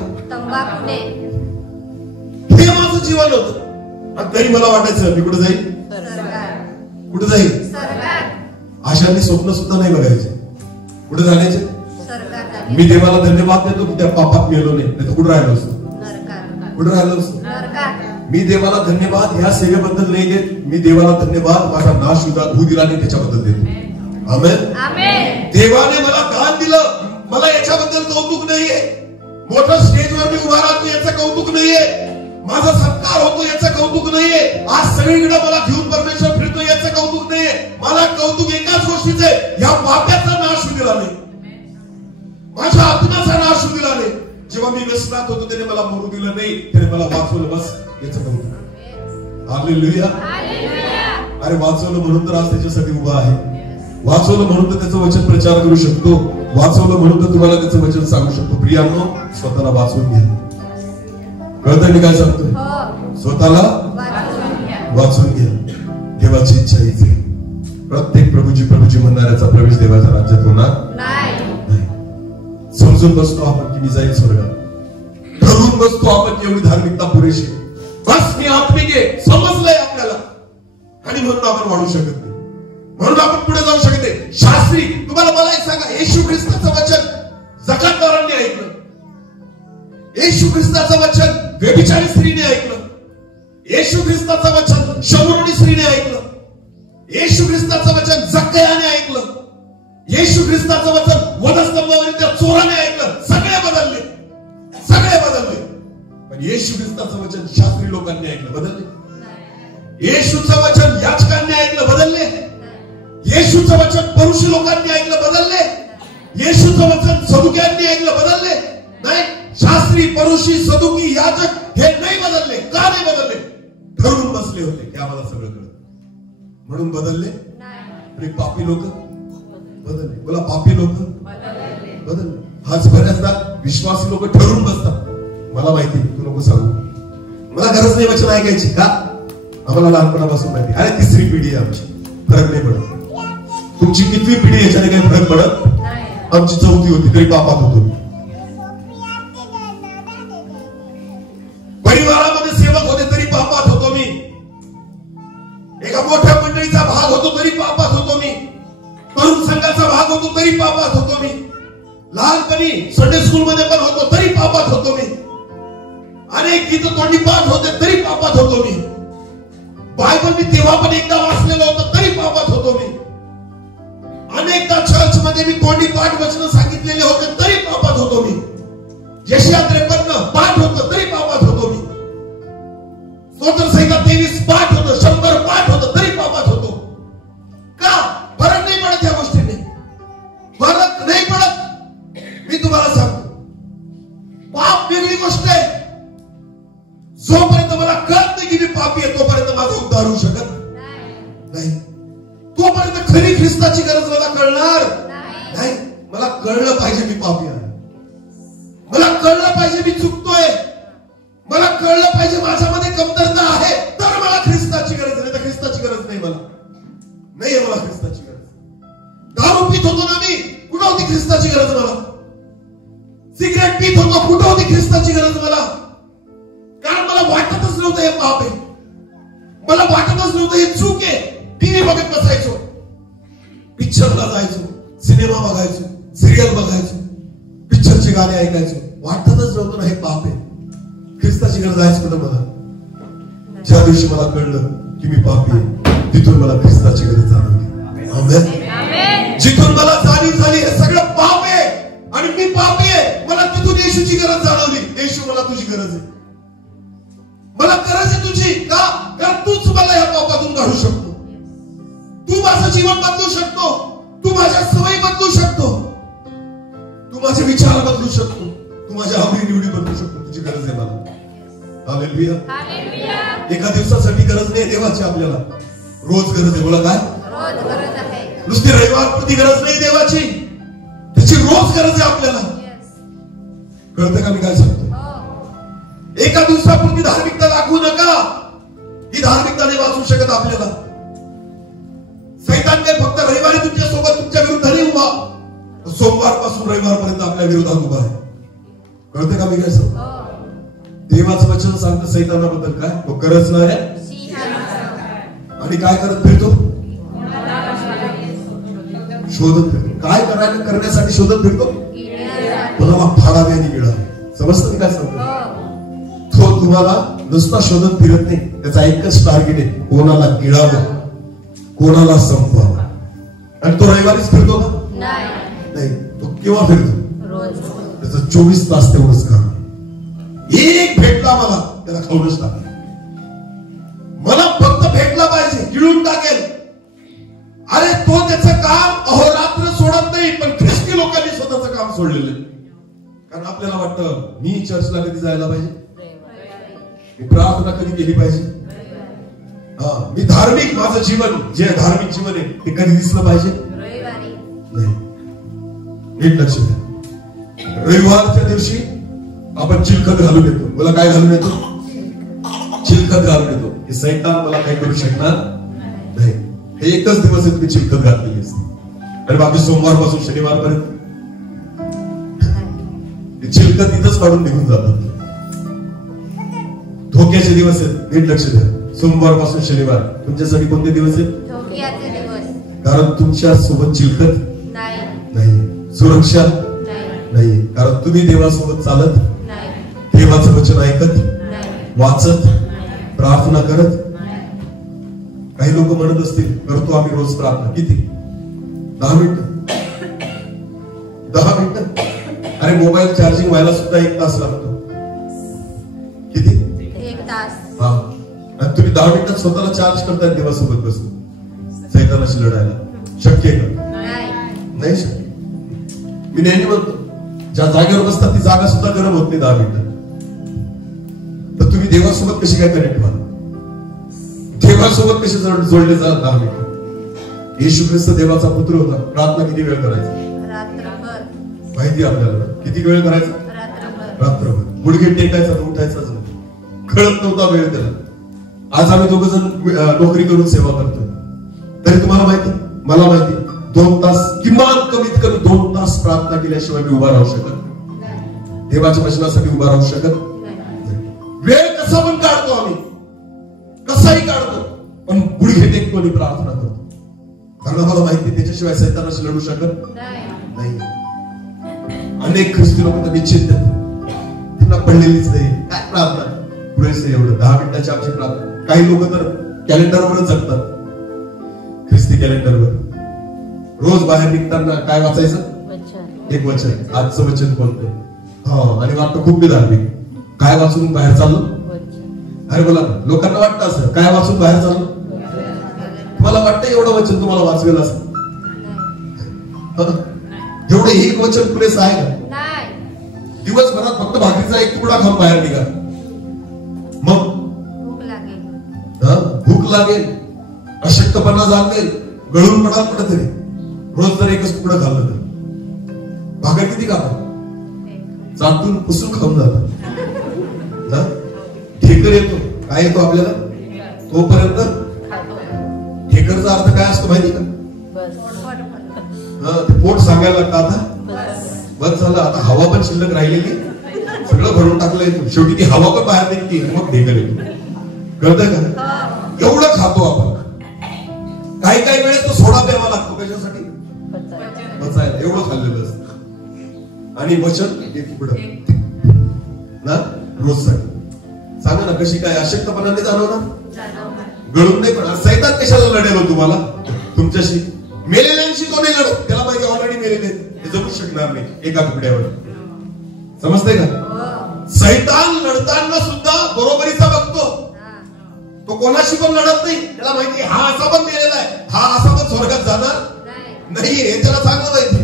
हे माझं जीवन होतं. आणि तरी मला वाटायचं मी कुठे जाईल? कुठे जाईल? आशांनी स्वप्न सुद्धा नाही बघायचे. कुठे जाण्याचे? मी देवाला धन्यवाद देतो की त्या पापात मेलो नाही, तर कुठे राहिलो असतो? कुठे राहिलो असतो? मी देवाला धन्यवाद ह्या सेवेबद्दल नाही देत. मी देवाला धन्यवाद माझा नाश होऊ दिला नाही त्याच्याबद्दल देतो. आमेन. देवाने मला दान दिलं, मला याच्याबद्दल कौतुक नाहीये. मोठं स्टेजवर मी उभा राहतो याचं कौतुक नाहीये. माझा सत्कार होतो याचं कौतुक नाहीये. आज सगळीकडे मला घेऊन परमेश्वर फिरतो याचं कौतुक नाहीये. मला कौतुक एकाच गोष्टीचं आहे, या पाप्याचा नाश होऊ दिला नाही, माझ्या आत्म्याचा नाश होऊ दिला नाही. जेव्हा मी व्यसनात होतो त्याने मला मरू दिलं नाही, त्याने मला वाचवलं, बस याचं कौतुक. हालेलुया. अरे वाचवलं म्हणून तर आज त्याच्यासाठी उभा आहे. वाचवलं म्हणून तर त्याचं वचन प्रचार करू शकतो. वाचवलं म्हणून तर तुम्हाला त्याचं वचन सांगू शकतो. प्रियांनो, स्वतःला वाचवून घ्या. कळतं मी काय सांगतोय? स्वतःला वाचवून घ्या. देवाची इच्छा हीच आहे. प्रत्येक प्रभूजी म्हणणाऱ्याचा प्रवेश देवाच्या राज्यात होणार नाही. समजून बसतो आपण की मी जाईल स्वर्गात. ठरवून बसतो आपण की एवढी धार्मिकता पुरेशी, बस मी आत्मिक आहे, समजलंय आपल्याला, आणि म्हणून आपण वाढू शकत नाही, म्हणून आपण पुढे जाऊ शकत नाही. शास्त्री, तुम्हाला मला एक सांगा, येशू ख्रिस्ताचं वचन जकातदारांनी ऐकलं, येशू ख्रिस्ताचं वचन व्यभिचारी स्त्रीने ऐकलं, येशू ख्रिस्ताचं वचन शमरोनी स्त्रीने ऐकलं, येशू ख्रिस्ताचं वचन जक्कयाने ऐकलं, येशू ख्रिस्ताचं वचन वधस्तंभावरील त्या चोराने ऐकलं. सगळे बदलले, सगळे बदलले. पण येशू ख्रिस्ताचं वचन शास्त्री लोकांनी ऐकलं, बदलले. येशूचं वचन याचकांनी ऐकलं, बदलले. येशूचं वचन परुषी लोकांनी ऐकलं, बदलले. येशूचं वचन सदुक्यांनी ऐकलं, बदलले. नाही, शास्त्री, परुषी, सदुकी, याचक हे नाही बदलले. का नाही बदलले? ठरवून बसले होते की आम्हाला सगळं कळतं म्हणून बदलले. आणि पापी लोक बदलले. बोला, पापी लोक बदलले. हाच बऱ्याचदा विश्वासी लोक ठरवून बसतात, मला माहिती तू नको सांगू, मला गरज नाही वचन ऐकायची. का? आम्हाला लहानपणापासून माहिती. अरे 3री पिढी आहे आमची, फरक नाही पडत. तुमची कितवी पिढी याच्याने काही फरक पडत? आमची 4थी होती तरी पापात होतो. परिवारामध्ये सेवक होते तरी पापात होतो मी. एका मोठ्या मंडळीचा भाग होतो तरी पापात होतो मी. तरुण संघाचा भाग होतो तरी पापात होतो मी. लहानपणी संडे स्कूल मध्ये पण होतो तरी पापात होतो मी. अनेक गीत तोंडी पाठ होते तरी पापात होतो मी. बायबल मी तेव्हा पण एकदा वाचलेलं होतं तरी पापात होतो मी. अनेकदा चर्च मध्ये मी तोंडी पाठ वचन सांगितलेले होते तरी पापात होतो मी. यशाया 53 पाठ होतं तरी पापात होतो मी. स्तोत्र संहिता 23 पाठ जाणू शकत नाही. तोपर्यंत खरी ख्रिस्ताची गरज मला कळणार नाही. मला कळलं पाहिजे मी पापी आहे, मला कळलं पाहिजे मी चुकतोय, मला कळलं पाहिजे माझ्यामध्ये कमतरता आहे, तर मला ख्रिस्ताची गरज नाही. तर ख्रिस्ताची गरज नाही, मला नाहीये मला ख्रिस्ताची गरज. दारू पित होतो ना मी, कुठं होती ख्रिस्ताची गरज मला? सिगरेट पित होतो, कुठं होती ख्रिस्ताची गरज मला? कारण मला वाटतच नव्हतं हे पाप आहे, मला वाटतच नव्हतं हे चूक आहे. टीव्ही बघत बसायचो, पिक्चरला जायचो, सिनेमा बघायचो, सिरियल बघायचो, पिक्चरचे गाणे ऐकायचो, वाटतच नव्हतं ना हे पाप आहे. ख्रिस्ताची गरज आहेच कुठं मला? ज्या दिवशी मला कळलं की मी पापी आहे, तिथून मला ख्रिस्ताची गरज जाणवली. आमेन. जिथून मला जाणीव झाली हे सगळं पाप आहे आणि मी पापी आहे, मला तिथून येशूची गरज जाणवली. येशू, मला तुझी गरज आहे, मला गरज आहे तुझी. का? कारण तूच मला या पापातून काढू शकतो, तू माझं जीवन बदलू शकतो, तू माझ्या सवयी बदलू शकतो, तू माझे विचार बदलू शकतो, तू माझ्या आवडी निवडी बदलू शकतो. तुझी गरज आहे मला. हालेलुया. एका दिवसासाठी गरज नाही देवाची, आपल्याला रोज गरज आहे. बोला काय? रोज गरज आहे. नुसती रविवार प्रति गरज नाही देवाची, त्याची रोज गरज आहे आपल्याला. कळतं का मी काय सांगतो? एका दिवसापूर्वी धार्मिकता दाखवू नका, ही धार्मिकता नाही वाचू शकत आपल्याला. सैतान काय फक्त रविवारी तुमच्या सोबत तुमच्या विरुद्ध नाही उभा, सोमवारपासून रविवारपर्यंत आपल्या विरोधात उभा आहे. कळतं का मी काय सांगतो? देवाचं वचन सांगतं सैतानाबद्दल काय? तो गरजणाऱ्या आणि काय करत फिरतो? शोधत फिरतो. काय करायला करण्यासाठी शोधत फिरतो? कोणाला फाडावे आणि गिळावे. समजतं मी काय सांगतो? तो तुम्हाला नुसता शोधत फिरत नाही, त्याचा एकच टार्गेट आहे, कोणाला गिळावं, कोणाला संपवावं. आणि तो रविवारीच फिरतो का? नाही. तो केव्हा फिरतो? त्याचं 24 तास तेवढंच काम. एक भेटला मला, त्याला खाऊनच टाकेल. मला फक्त भेटला पाहिजे, गिळून टाकेल. अरे तो त्याचं काम अहोरात्र सोडत नाही, पण ख्रिस्ती लोकांनी स्वतःचं काम सोडलेलं आहे. कारण आपल्याला वाटतं मी चर्चला कधी जायला पाहिजे, मी प्रार्थना कधी केली पाहिजे, मी धार्मिक, माझं जीवन जे धार्मिक जीवन आहे ते कधी दिसलं पाहिजे. नाही. नीट लक्ष द्या. रविवारच्या दिवशी आपण चिलखत घालून येतो. मला काय घालून येतो? चिलखत घालून येतो. हे सैतान मला काही करू शकणार नाही. हे एकच दिवस आहे तुम्ही चिलखत घातलेली असते, आणि बाकी सोमवारपासून शनिवारपर्यंत चिलखत इथंच काढून निघून जातात. धोक्याचे दिवस आहेत. नीट लक्ष द्या. सोमवारपासून शनिवार तुमच्यासाठी कोणते दिवस आहेत? धोक्याचे दिवस. कारण तुमच्या सोबत चिलखत नाही, सुरक्षा नाही, कारण तुम्ही देवासोबत चालत, देवाचं वचन ऐकत, वाचत, प्रार्थना करत. काही लोक म्हणत असतील करतो आम्ही रोज प्रार्थना. किती? 10 मिनिटं. 10 मिनिटं. अरे मोबाईल चार्जिंग व्हायला सुद्धा 1 तास लागतो. किती? 1 तास. हा. आणि तुम्ही 10 मिनिटात स्वतःला चार्ज करताय देवासोबत बसून सैतानाशी लढायला. शक्य आहे का? नाही शक्य. मी नेहमी म्हणतो, ज्या जागेवर बसतात ती जागा सुद्धा गरम होत नाही 10 मिनिटात. तर तुम्ही देवासोबत कशी काय कनेक्ट व्हाल? देवासोबत कसे जोडले जा 10 मिनिटं? येशू ख्रिस्त देवाचा पुत्र होता. प्रार्थना किती वेळ करायचा? रात्रभर. माहिती आपल्याला किती वेळ करायचा? रात्रभर. गुडघे टेकायचा तर उठायचाच नाही. कळत नव्हता वेळ त्याला. आज आम्ही दोघ जण नोकरी करून सेवा करतोय, तरी तुम्हाला माहिती, मला माहिती, 2 तास किमान कमीत कमी 2 तास प्रार्थना केल्याशिवाय मी उभा राहू शकत, देवाच्या वचनासाठी उभा राहू शकत. वेळ कसा पण काढतो आम्ही, कसाही काढतो, पण गुडघे टेकतो आणि प्रार्थना करतो. कारण आम्हाला माहिती त्याच्याशिवाय सैतानाशी लढू शकत नाही. अनेक ख्रिस्ती लोक तर निश्चित त्यांना पडलेलीच नाही. काय प्रार्थना पुरेसे एवढं 10 मिनिटाची आमची प्रार्थना. काही लोक तर कॅलेंडरवरच जगतात, ख्रिस्ती कॅलेंडरवर. रोज बाहेर निघताना काय वाचायचं? एक वचन. आजचं वचन कोणतं? हा. आणि वाटतं खूप धार्मिक. काय वाचून बाहेर चाललो? अरे बोला ना, लोकांना वाटतं असं, काय वाचून बाहेर चाललो? तुम्हाला वाटतं एवढं वचन तुम्हाला वाचवेल असं? एवढं एक वचन पुरेसं आहे का? दिवसभरात फक्त भाकरीचा एक तुकडा खाऊन बाहेर निघा, मग भूक लागेल, अशक्तपणा जाणवेल, गळून पडाल कुठेतरी, रोज जर एकच तुकडं खाल्लं तर भाकर किती खातात? चाटून पुसून खाऊन जातात. ठेकर येतो, काय येतो आपल्याला? तोपर्यंत ठेकरचा अर्थ काय असतो माहिती का? ते पोट सांगायला लागतं आता बस झालं, आता हवा पण शिल्लक राहिलेली, सगळं भरून टाकलंय, शेवटी ती हवा पण बाहेर निघते, मग ढेकर येतो. कळतंय का? एवढं खातो आपण. काही काही वेळेस तो सोडा प्यावा लागतो, कशासाठी? बचायला. एवढं खाल्लेलं असतं. आणि वचन एक पुढं ना रोजसाठी. सांगा ना कशी काय अशक्तपणाने जाणवणार? गळून नाही. पण सैतान कशाला लढेल हो तुम्हाला? तुमच्याशी. मेलेल्यांशी तो नाही लढत, त्याला माहिती ऑलरेडी मेलेले, ते जगू शकणार नाही एका तुकड्यावर. समजतंय का? सैतान लढताना सुद्धा बरोबरीचा बघतो. तो कोणाशी पण लढत नाही, त्याला माहिती हा असा पण मेलेला आहे, हा असा पण स्वर्गात जाणार नाहीये, हे त्याला चांगलं माहिती.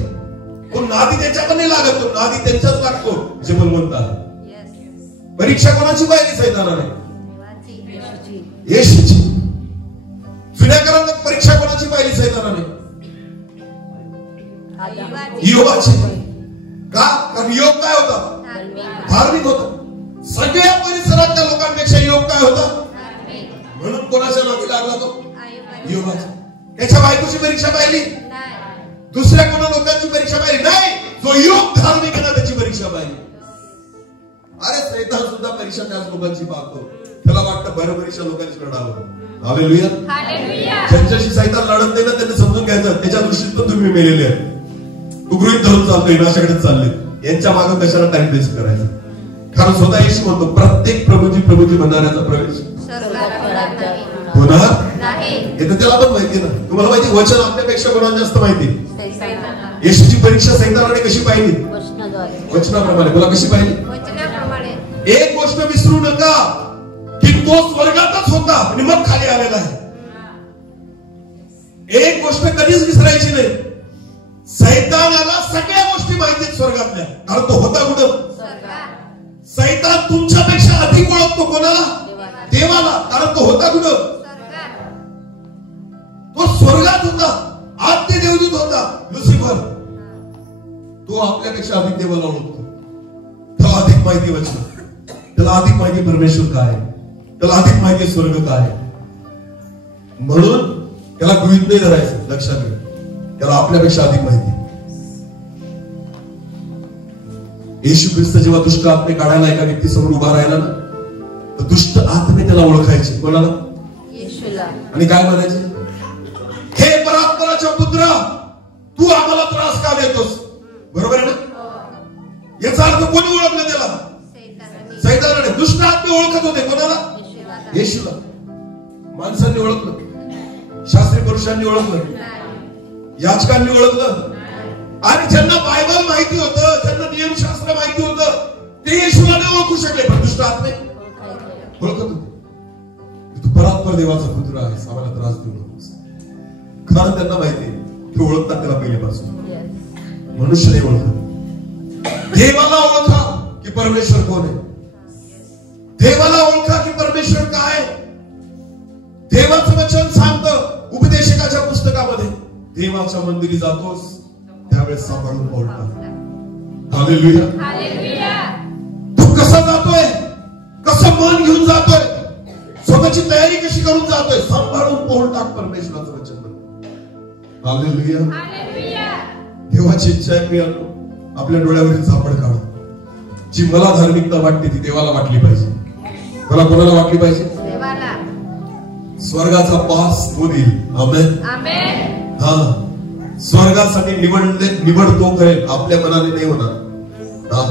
तो नादी त्याच्या पण नाही लागत, तो नादी त्यांच्याच लागतो जे पण म्हणतात. परीक्षा कोणाची पाहिली सैतानाने? येशूची. जुन्या करारात परीक्षा कोणाची पाहिली सैतानाने? योबाची. का? कारण योग काय होता? धार्मिक होता. सगळ्या परिसरातल्या लोकांपेक्षा योग काय होता? म्हणून कोणाच्या नादी लागला तो? योबाची. त्याच्या बायकोची परीक्षा पाहिली? दुसऱ्या कोणा लोकांची परीक्षा पाहिली नाही. जो योग धार्मिक आहे ना त्याची परीक्षा पाहिली. अरे सैतान सुद्धा परीक्षा त्याच लोकांची पाहतो. त्याला वाटतं बरं परीक्षा लोकांची लढावं. हालेलुया. ज्यांच्याशी सैतान लढत नाही ना त्यांनी समजून घ्यायचं त्याच्या दृष्टीत पण तुम्ही मेलेले आहे. तू गृहीत धरून चालतोय, नाशाकडे चालले, यांच्या मागे कशाला टाइम वेस्ट करायचा? कारण स्वतः येशू म्हणतो प्रत्येक प्रभूजी म्हणणाऱ्याचा प्रवेश होणार नाही. हे तर त्याला पण माहिती ना. तुम्हाला माहिती वचन आपल्यापेक्षा कोणाला जास्त माहिती. येशूची परीक्षा सैतानाने कशी पाहिली? वचनाप्रमाणे. बोला कशी पाहिली? एक गोष्ट विसरू नका की तो स्वर्गातच होता आणि मग खाली आलेला आहे. एक गोष्ट कधीच विसरायची नाही. सैतानाला सगळ्या गोष्टी माहितीत स्वर्गातल्या, कारण तो होता कुठं? सैतान तुमच्यापेक्षा अधिक ओळखतो कोणाला? देवाला. कारण तो होता कुठं? तो स्वर्गात होता. आद्य देवदूत होता लुसिफर. तो आपल्यापेक्षा अधिक देवाला ओळखतो. त्याला अधिक माहिती वचन, त्याला अधिक माहिती परमेश्वर काय आहे, त्याला अधिक माहिती स्वर्ग काय आहे. म्हणून त्याला गृहीत नाही धरायचं. लक्षात घ्या, त्याला आपल्यापेक्षा अधिक माहिती. येशू ख्रिस्त जेव्हा दुष्ट आत्मे काढायला एका व्यक्तीसमोर उभा राहिला ना, तर दुष्ट आत्मे त्याला ओळखायचे. कोणाला? येशूला. आणि काय म्हणायचे? हे परात्पराच्या पुत्रा, तू आम्हाला त्रास का देतोस? बरोबर आहे ना? याचा अर्थ कोणी ओळखलं त्याला? सैतानाने. दुष्ट आत्मे ओळखत होते कोणाला? येशूला. माणसांनी ओळखलं, शास्त्री पुरुषांनी ओळखलं, याचकांनी ओळखलं. आणि ज्यांना बायबल माहिती होतं, ज्यांना नियमशास्त्र माहिती होतं, ते येशूला नाही ओळखू शकले. पण दुष्ट आत्मे ओळखत होते. तू परात्पर देवाचा पुत्र आहेस, आम्हाला त्रास देऊ नकोस. कारण त्यांना माहिती ते ओळखतात त्याला पहिल्यापासून. मनुष्य नाही ओळखत. देवाला ओळखा की परमेश्वर कोण आहे. देवाला ओळखा की परमेश्वर काय. देवाचं वचन सांगतं उपदेशकाच्या पुस्तकामध्ये, देवाच्या मंदिरी जातोस त्यावेळेस सांभाळून पाऊल टाक. हालेलुया. तू कसा जातोय, कसं मन घेऊन जातोय, स्वतःची तयारी कशी करून जातोय, सांभाळून पाऊल टाक. परमेश्वराचं वचन. हालेलुया. देवाची इच्छा आहे की आपल्या डोळ्यावरील झापड काढ. जी मला धार्मिकता वाटते ती देवाला वाटली पाहिजे. मला कोणाला वाटली पाहिजे? देवाला. स्वर्गाचा पास तो देईल. आमेन. हा, स्वर्गासाठी निवड तो करेल, आपल्या मनाने नाही होणार. हा,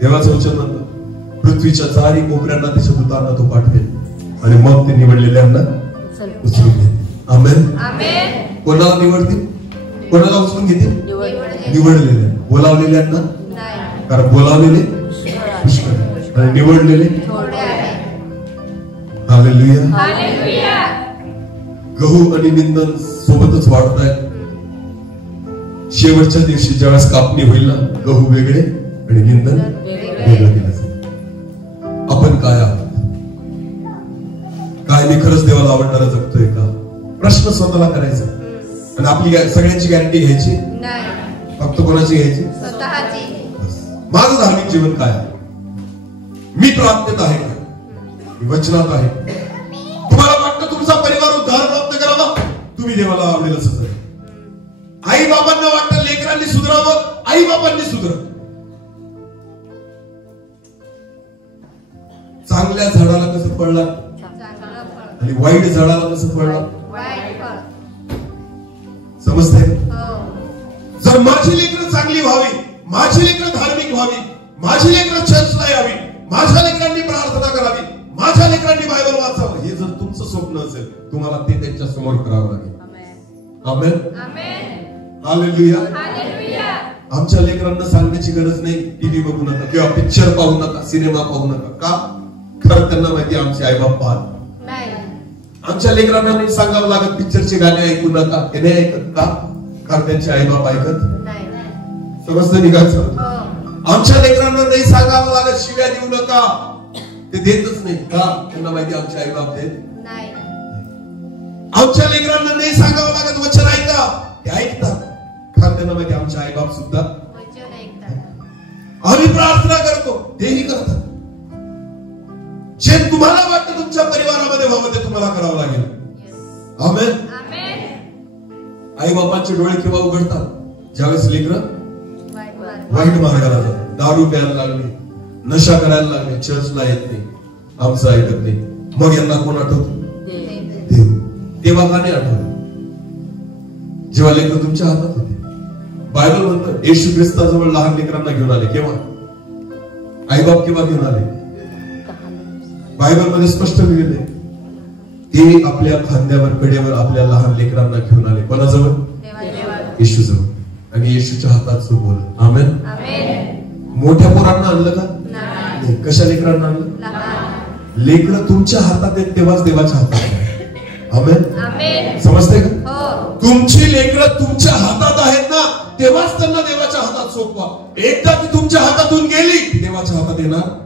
देवाचं वचन म्हणतं पृथ्वीच्या चारी कोपऱ्यांना त्याच्या दूतांना तो पाठवेल आणि मग ते निवडलेल्यांना उचलून घेतील. आमेन. कोणाला निवडतील? कोणाला उचलून घेतील? निवडलेले. बोलावलेल्यांना? कारण बोलावलेले पुष्कळ आणि निवडलेले थोडे आहेत. हालेलुया. गहू आणि निंदन सोबतच वाढतायत. शेवटच्या दिवशी ज्यावेळेस कापणी होईल ना, गहू वेगळे आणि निंदन वेगळं केलं जाईल. आपण काय आहोत? काय मी खरंच देवाला आवडणारा जगतोय का? प्रश्न स्वतःला करायचा. आणि आपली सगळ्यांची गॅरंटी घ्यायची नाही, फक्त कोणाची घ्यायची? स्वतःची. माझं धार्मिक जीवन काय आहे? मी प्रार्थनेत आहे का? मी वचनात आहे? तुम्हाला वाटतं तुमचा परिवार उद्धार प्राप्त करावा? तुम्ही देवाला आवडेल असं जगा. आई बाबांना वाटतं लेकरांनी सुधारावं, आई बाबांनी सुधारावं. चांगल्या झाडाला कसं फळ लागतं चांगलं फळ, आणि वाईट झाडाला कसं फळ लागतं? वाईट फळ. समजतंय? हो. जर माझी लेकरं चांगली व्हावी, माझी लेकरं धार्मिक व्हावी, माझी लेकरं चर्चला यावी, माझ्या लेकरांनी प्रार्थना करावी, माझ्या लेकरांनी बायबल वाचावं, हे जर तुमचं स्वप्न असेल, तुम्हाला ते त्यांच्या समोर करावं लागेल. आमेन. आमेन. हालेलुया. हालेलुया. आमच्या लेकरांना सांगण्याची गरज नाही टीव्ही बघू नका किंवा पिक्चर पाहू नका, सिनेमा पाहू नका. का? खरं त्यांना माहिती आमचे आई बाप पाहत नाही. आमच्या लेकरांना नाही सांगावं लागत पिक्चरचे गाणे ऐकू नका, हे नाही ऐकत. का? कारण त्यांचे आई बाप ऐकत नाही. समजतं निघायचं. हो. आमच्या लेकरांना नाही सांगावं लागत शिव्या देऊ नका, ते देतच नाही. का? त्यांना माहिती आमचे आई बाप देत नाही. आमच्या लेकरांना नाही सांगावं लागत वचन ऐका, ते ऐकतात. कारण त्यांना माहिती आमचे आई बाप सुद्धा वचन ऐकतात. आम्ही प्रार्थना करतो, तेही करतात. जे तुम्हाला वाटतं तुमच्या परिवारामध्ये व्हावं ते तुम्हाला करावं लागेल. आमेन. आमेन. आई बापांचे डोळे केव्हा उघडतात? ज्यावेळेस लेकरं वाईट मार्ग. वाईट मार्गाला जातात, दारू प्यायला लागले, नशा करायला लागले, चर्चला येत नाही, आमचं ऐकत नाही. मग यांना कोण आठवतं? देव. तेव्हा का नाही आठवत? जेव्हा लेकर तुमच्या हातात होते. बायबल म्हणतं येशू ख्रिस्ताजवळ लहान लेकरांना घेऊन आले. केव्हा? आई बाप केव्हा घेऊन आले? बायबल मध्ये स्पष्ट लिहिलेलं आहे, ते आपल्या खांद्यावर कड्यावर आपल्या लहान लेकरांना घेऊन आले. कोणाजवळ? येशू जवळ. आणि येशूच्या हातात सोबवलं. आमेन. आमेन. मोठ्या पोरांना आणलं का? नाही. कशा लेकरांना आणलं? लहान. लेकरं तुमच्या हातात आहेत तेव्हाच देवाच्या हातात आहे. आमेन. आमेन. समजते का? हो. तुमची लेकरं तुमच्या हातात आहेत ना, तेव्हाच त्यांना देवाच्या हातात सोपवा. एकदा ती तुमच्या हातातून गेली, देवाच्या हातात येणार नाही.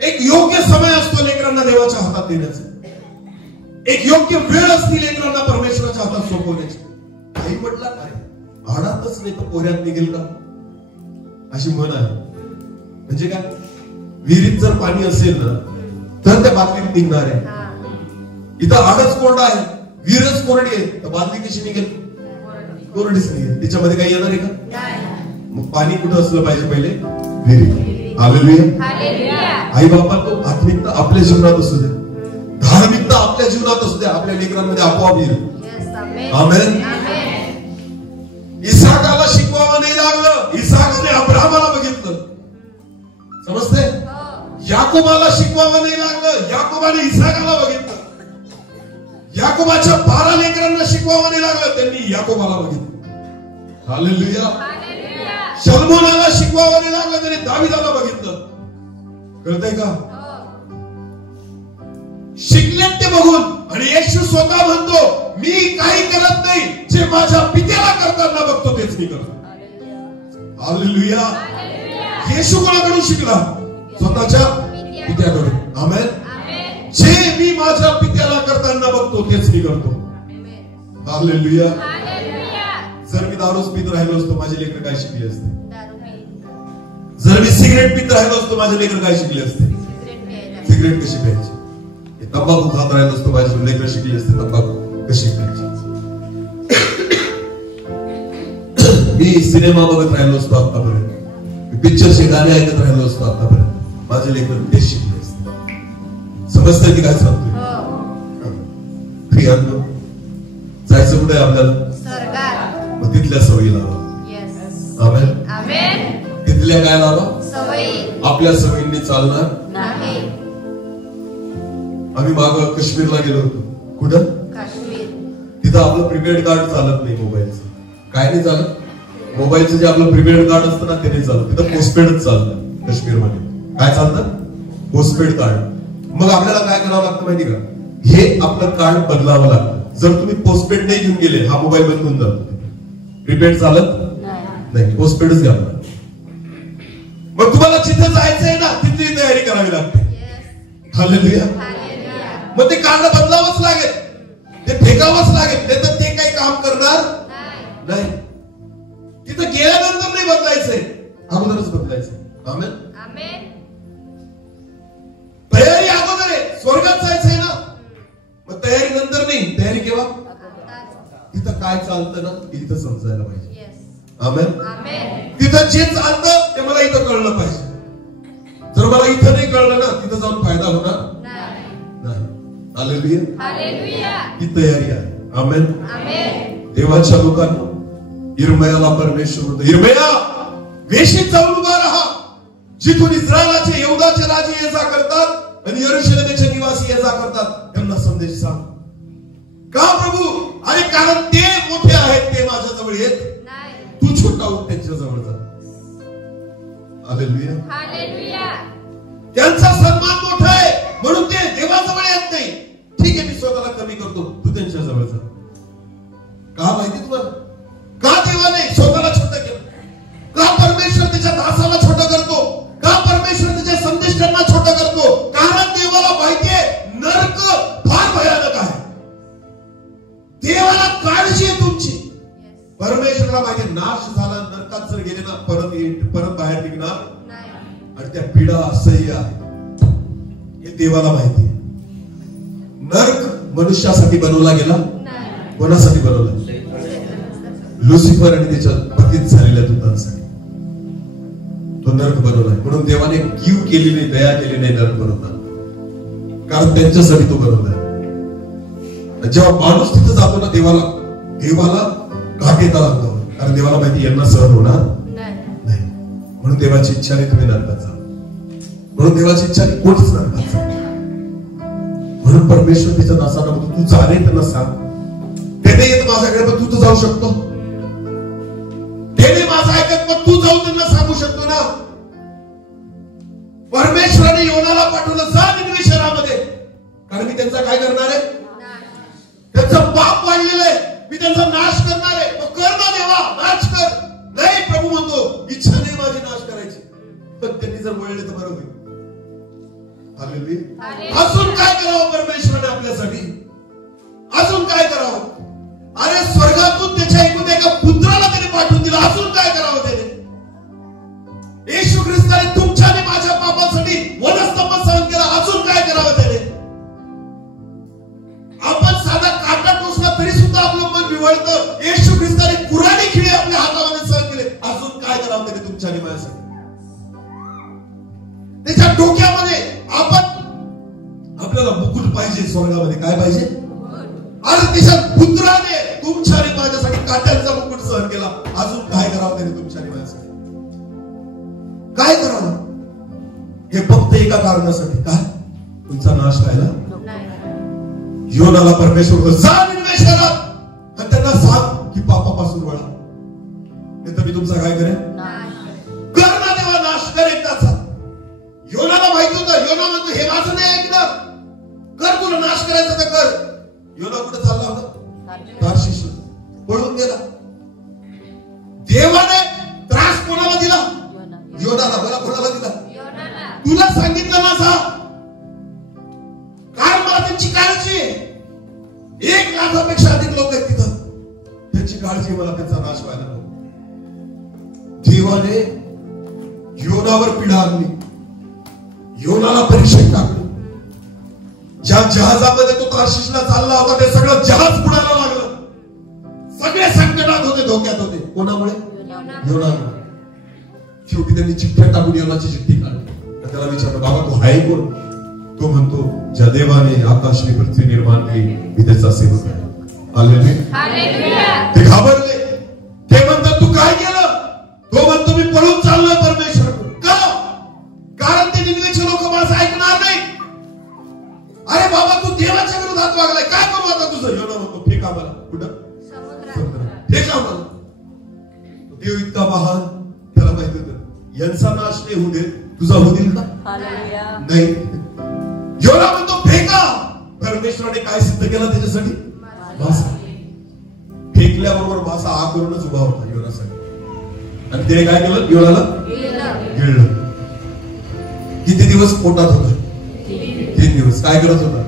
एक योग्य समय असतो लेकरांना देवाच्या हातात देण्याचा. एक योग्य वेळ असते लेकरांना परमेश्वराच्या हातात सोपवण्याची. आई म्हटला काय आडातच नाही तर पोऱ्यात निघेल का, अशी म्हण आहे. म्हणजे काय? विहिरीत जर पाणी असेल ना तर त्या बादलीत निघणार आहे. इथं आडच कोरडा आहे, विहीरच कोरडी आहे, तर बादली कशी निघेल? कोरडीच निघेल. त्याच्यामध्ये काही येणार आहे का? मग पाणी कुठं असलं पाहिजे? पहिले विहिरीत. हालेलुया. हालेलुया. आई बापांनो, आत्मिकता आपल्या जीवनात असू दे, धार्मिकता आपल्या जीवनात असू दे, आपल्या लेकरांमध्ये आपोआप येईल. आमेन. इसाकाला शिकवावं नाही लागलं, इसाकाने अब्राहमाला बघितलं. समजते? याकोबाला शिकवावं नाही लागलं, याकोबाने इसाकाला बघितलं. याकोबाच्या 12 लेकरांना शिकवावं नाही लागलं, त्यांनी याकोबाला बघितलं. हालेलुया. शल्मोनाला शिकवावं नाही लागलं, त्यांनी दाविदाला बघितलं. कळतंय का? शिकलेत ते बघून. आणि येशू स्वतः म्हणतो, मी काही करत नाही, जे माझ्या पित्याला करताना बघतो तेच मी करतो. हालेलुया. येशू कोणाकडून शिकला? स्वतःच्या पित्याकडून. आमेन. जे मी माझ्या पित्याला करताना बघतो तेच मी करतो. हालेलुया. जर मी दारूच पित राहिलो असतो, माझे लेकर काय शिकले असते? जर मी सिगरेट पित राहिलो असतो, माझे लेकर काय शिकले असते? सिगरेट कशी प्यायची? तंबाखू खात राहिलो असतो, माझे लेकर शिकले असते तंबाखू कशी प्यायची. मी सिनेमा बघत राहिलो असतो आतापर्यंत, मी पिक्चरचे गाणे ऐकत राहिलो असतो आतापर्यंत, माझे लेकर तेच शिकले असते. समजतंय ती काय सांगतोय? प्रियांनो, जायचं कुठे आपल्याला? मग तिथल्या सवयी लावा. आमेन. तिथल्या काय लावा? सवयी. आपल्या सवयींनी चालणार नाही. आम्ही माग काश्मीरला गेलो होतो. कुठं? काश्मीर. तिथं आपलं प्रीपेड कार्ड चालत नाही मोबाईलचं. काय नाही चालत? मोबाईलचं जे आपलं प्रीपेड कार्ड असतं ना ते नाही चालत. तिथं पोस्टपेडच चालतं काश्मीरमध्ये. काय चालतं? Postpaid card. मग आपल्याला काय करावं लागतं माहिती का? हे आपलं कार्ड बदलावं लागतं. जर तुम्ही पोस्टपेड नाही घेऊन गेले, हा मोबाईल बंद होऊन जातो. प्रीपेड चालत नाही, पोस्टपेडच घ्यावं लागतं. मग तुम्हाला जिथे जायचंय ना तिथली तयारी करावी लागते. हालेलुया. मग ते कांड बदलावंच लागेल, ते फेकावंच लागेल, नाही तर ते काही काम करणार नाही. तिथं गेल्यानंतर नाही बदलायचंय, अगोदरच बदलायचंय. आमेन. तयारी अगोदर आहे, स्वर्गात जायचंय ना, मग तयारी नंतर नाही. तयारी केव्हा? तिथं काय चालतं ना इथं समजायला पाहिजे. आमेन. तिथं जे चालतं ते मला इथं कळलं पाहिजे. जर मला इथं नाही कळलं ना तिथं जाऊन फायदा होणार नाही. हालेलुया. ही तयारी आहे. आमेन. देवाच्या लोकांना इर्मयाला परमेश्वर म्हणतो, इर्मया वेशीत जाऊन उभा राहा, जिथून इस्रायलाचे यहूदाचे राजे ये जा करतात आणि यरूशलेमचे निवासी ये जा करतात, त्यांना संदेश सांग. का प्रभू? अरे कारण ते मोठे आहेत, ते माझ्या जवळ येत, तू छोटा उठ त्यांच्या जवळ जा. हालेलुया. त्यांचा सन्मान मोठा आहे म्हणून ते देवाजवळ येत नाही. ठीक आहे, मी स्वतःला कमी करतो, तू त्यांच्या जवळ जा. का माहिती तुम्हाला? का देवाने स्वतःला छोटं केलं? का परमेश्वर त्याच्या दासाला छोटं करतो? का परमेश्वर त्याच्या संदेष्टांना छोटं करतो? कारण देवाला माहितीये नरक फार भयानक आहे. देवाला काळजी आहे तुमची. परमेश्वराला माहिती नाश झाला, नरकात जर गेले ना परत बाहेर निघणार आणि त्या पीडा असह्य आहे, हे देवाला माहिती आहे. नरक मनुष्यासाठी बनवला गेला, कोणासाठी बनवला? लुसिफर आणि त्याच्या पतीत झालेल्या दूतांसाठी तो नरक बनवलाय. म्हणून देवाने कीव केली नाही, दया केली नाही नरक बनवताना, कारण त्यांच्यासाठी तो बनवलाय. जेव्हा माणूस तिथं जातो ना देवाला घाट येता लागतो, कारण देवाला माहिती यांना सहन होणार नाही. म्हणून देवाची इच्छा नाही तुम्ही नरकात जा, म्हणून देवाची इच्छा नाही कोणीच नरकात जा. म्हणून परमेश्वर तिच्या दासाला म्हणतो, तू जा रे, त्यांना सांग. त्याने येत माझ्याकडे, पण तू तर जाऊ शकतो. त्याने माझं ऐकत, पण तू जाऊन त्यांना सांगू शकतो ना. परमेश्वराने योनाला पाठवलं, जा निनवे शहरामध्ये, कारण मी त्यांचा काय करणार आहे? त्यांचा पाप वाढलेलं आहे, मी त्यांचा नाश करणार आहे. कर ना देवा, नाश कर. नाही, प्रभू म्हणतो इच्छा नाही माझी नाश करायची, पण त्यांनी जर वळले तर बरं होईल. अजून काय करावं परमेश्वराने आपल्यासाठी? अजून काय करावं? अरे स्वर्गातून त्याच्या ऐकून एका पुत्राला त्याने पाठवून दिला, अजून काय करावं त्याने? येशू ख्रिस्ताने तुमच्या आणि माझ्या पापासाठी वनस्तंभ सहन केला, अजून काय करावं त्याने? आपण साधा काटा टोचला तरी सुद्धा आपलं मन विवळतं. येशू ख्रिस्ताने कुऱ्हाडी खिळे आपल्या हातामध्ये सहन केले, अजून काय करावं त्याने तुमच्या आणि माझ्यासाठी? त्याच्या डोक्यामध्ये आपल्याला मुकुट पाहिजे, स्वर्गामध्ये काय पाहिजे? अरे त्याच्या पुत्राने तुमच्या आणि माझ्यासाठी काट्यांचा मुकुट सहन केला, अजून काय करावं त्याने तुमच्या आणि माझ्यासाठी? काय करावं? हे फक्त एका कारणासाठी, काय? तुमचा नाश व्हायला. योनाला परमेश्वर जा निनवे शहरात आणि त्यांना सांग की पापापासून वळा, नाही तर मी तुमचा काय करेन? कर ना देवा, नाश कर एकदाचा. योनाला माहिती होतं, योना म्हणतो हे माझं नाही ऐकणार, कर, तुला नाश करायचं तर कर. योना कुठे चालला होता? तार्शीशला पळून गेला. देवाने त्रास कोणाला दिला? योनाला. मला कोणाला दिला? तुला सांगितलं ना जा, कारण मला त्यांची काळजी आहे. 1 लाखापेक्षा अधिक लोक आहेत तिथं, त्यांची काळजी, मला त्यांचा नाश व्हायला नको. देवाने योनावर पीडा आणली, योनाला परीक्षेत टाकलं. ज्या जहाजामध्ये तो तार्शीशला चालला होता ते सगळं जहाज बुडायला लागलं. सगळे संकटात होते, धोक्यात होते. कोणामुळे? योनामुळे. शेवटी त्यांनी चिठ्ठ्या टाकून योनाची चिठ्ठी काढली. त्याला विचारलं, बाबा तू आहे कोण? तो म्हणतो, ज्या देवाने आकाश आणि पृथ्वी निर्माण केली मी त्याचा सेवक आहे. हालेलुया. ते घाबरले. ते म्हणतात तू काय केलं? तो म्हणतो मी पळून चाललोय परमेश्वर. का? कारण ते निनवेचे लोक माझं ऐकणार नाही. अरे बाबा तू देवाच्या विरोधात वागलाय, काय करू आता तुझं? योना म्हणतो फेका मला. कुठं? समुद्रात फेका मला. देव इतका महान, त्याला माहिती होतं यांचा नाश नाही होऊ दे, तुझा होईल का? नाही. योना म्हणतो फेका. परमेश्वराने काय सिद्ध केलं त्याच्यासाठी? मासा. फेकल्याबरोबर मासा आग करूनच उभा होता योनासाठी. आणि ते काय केलं? योनाला गिळलं. किती दिवस पोटात होतं? 3 दिवस. काय करत होता?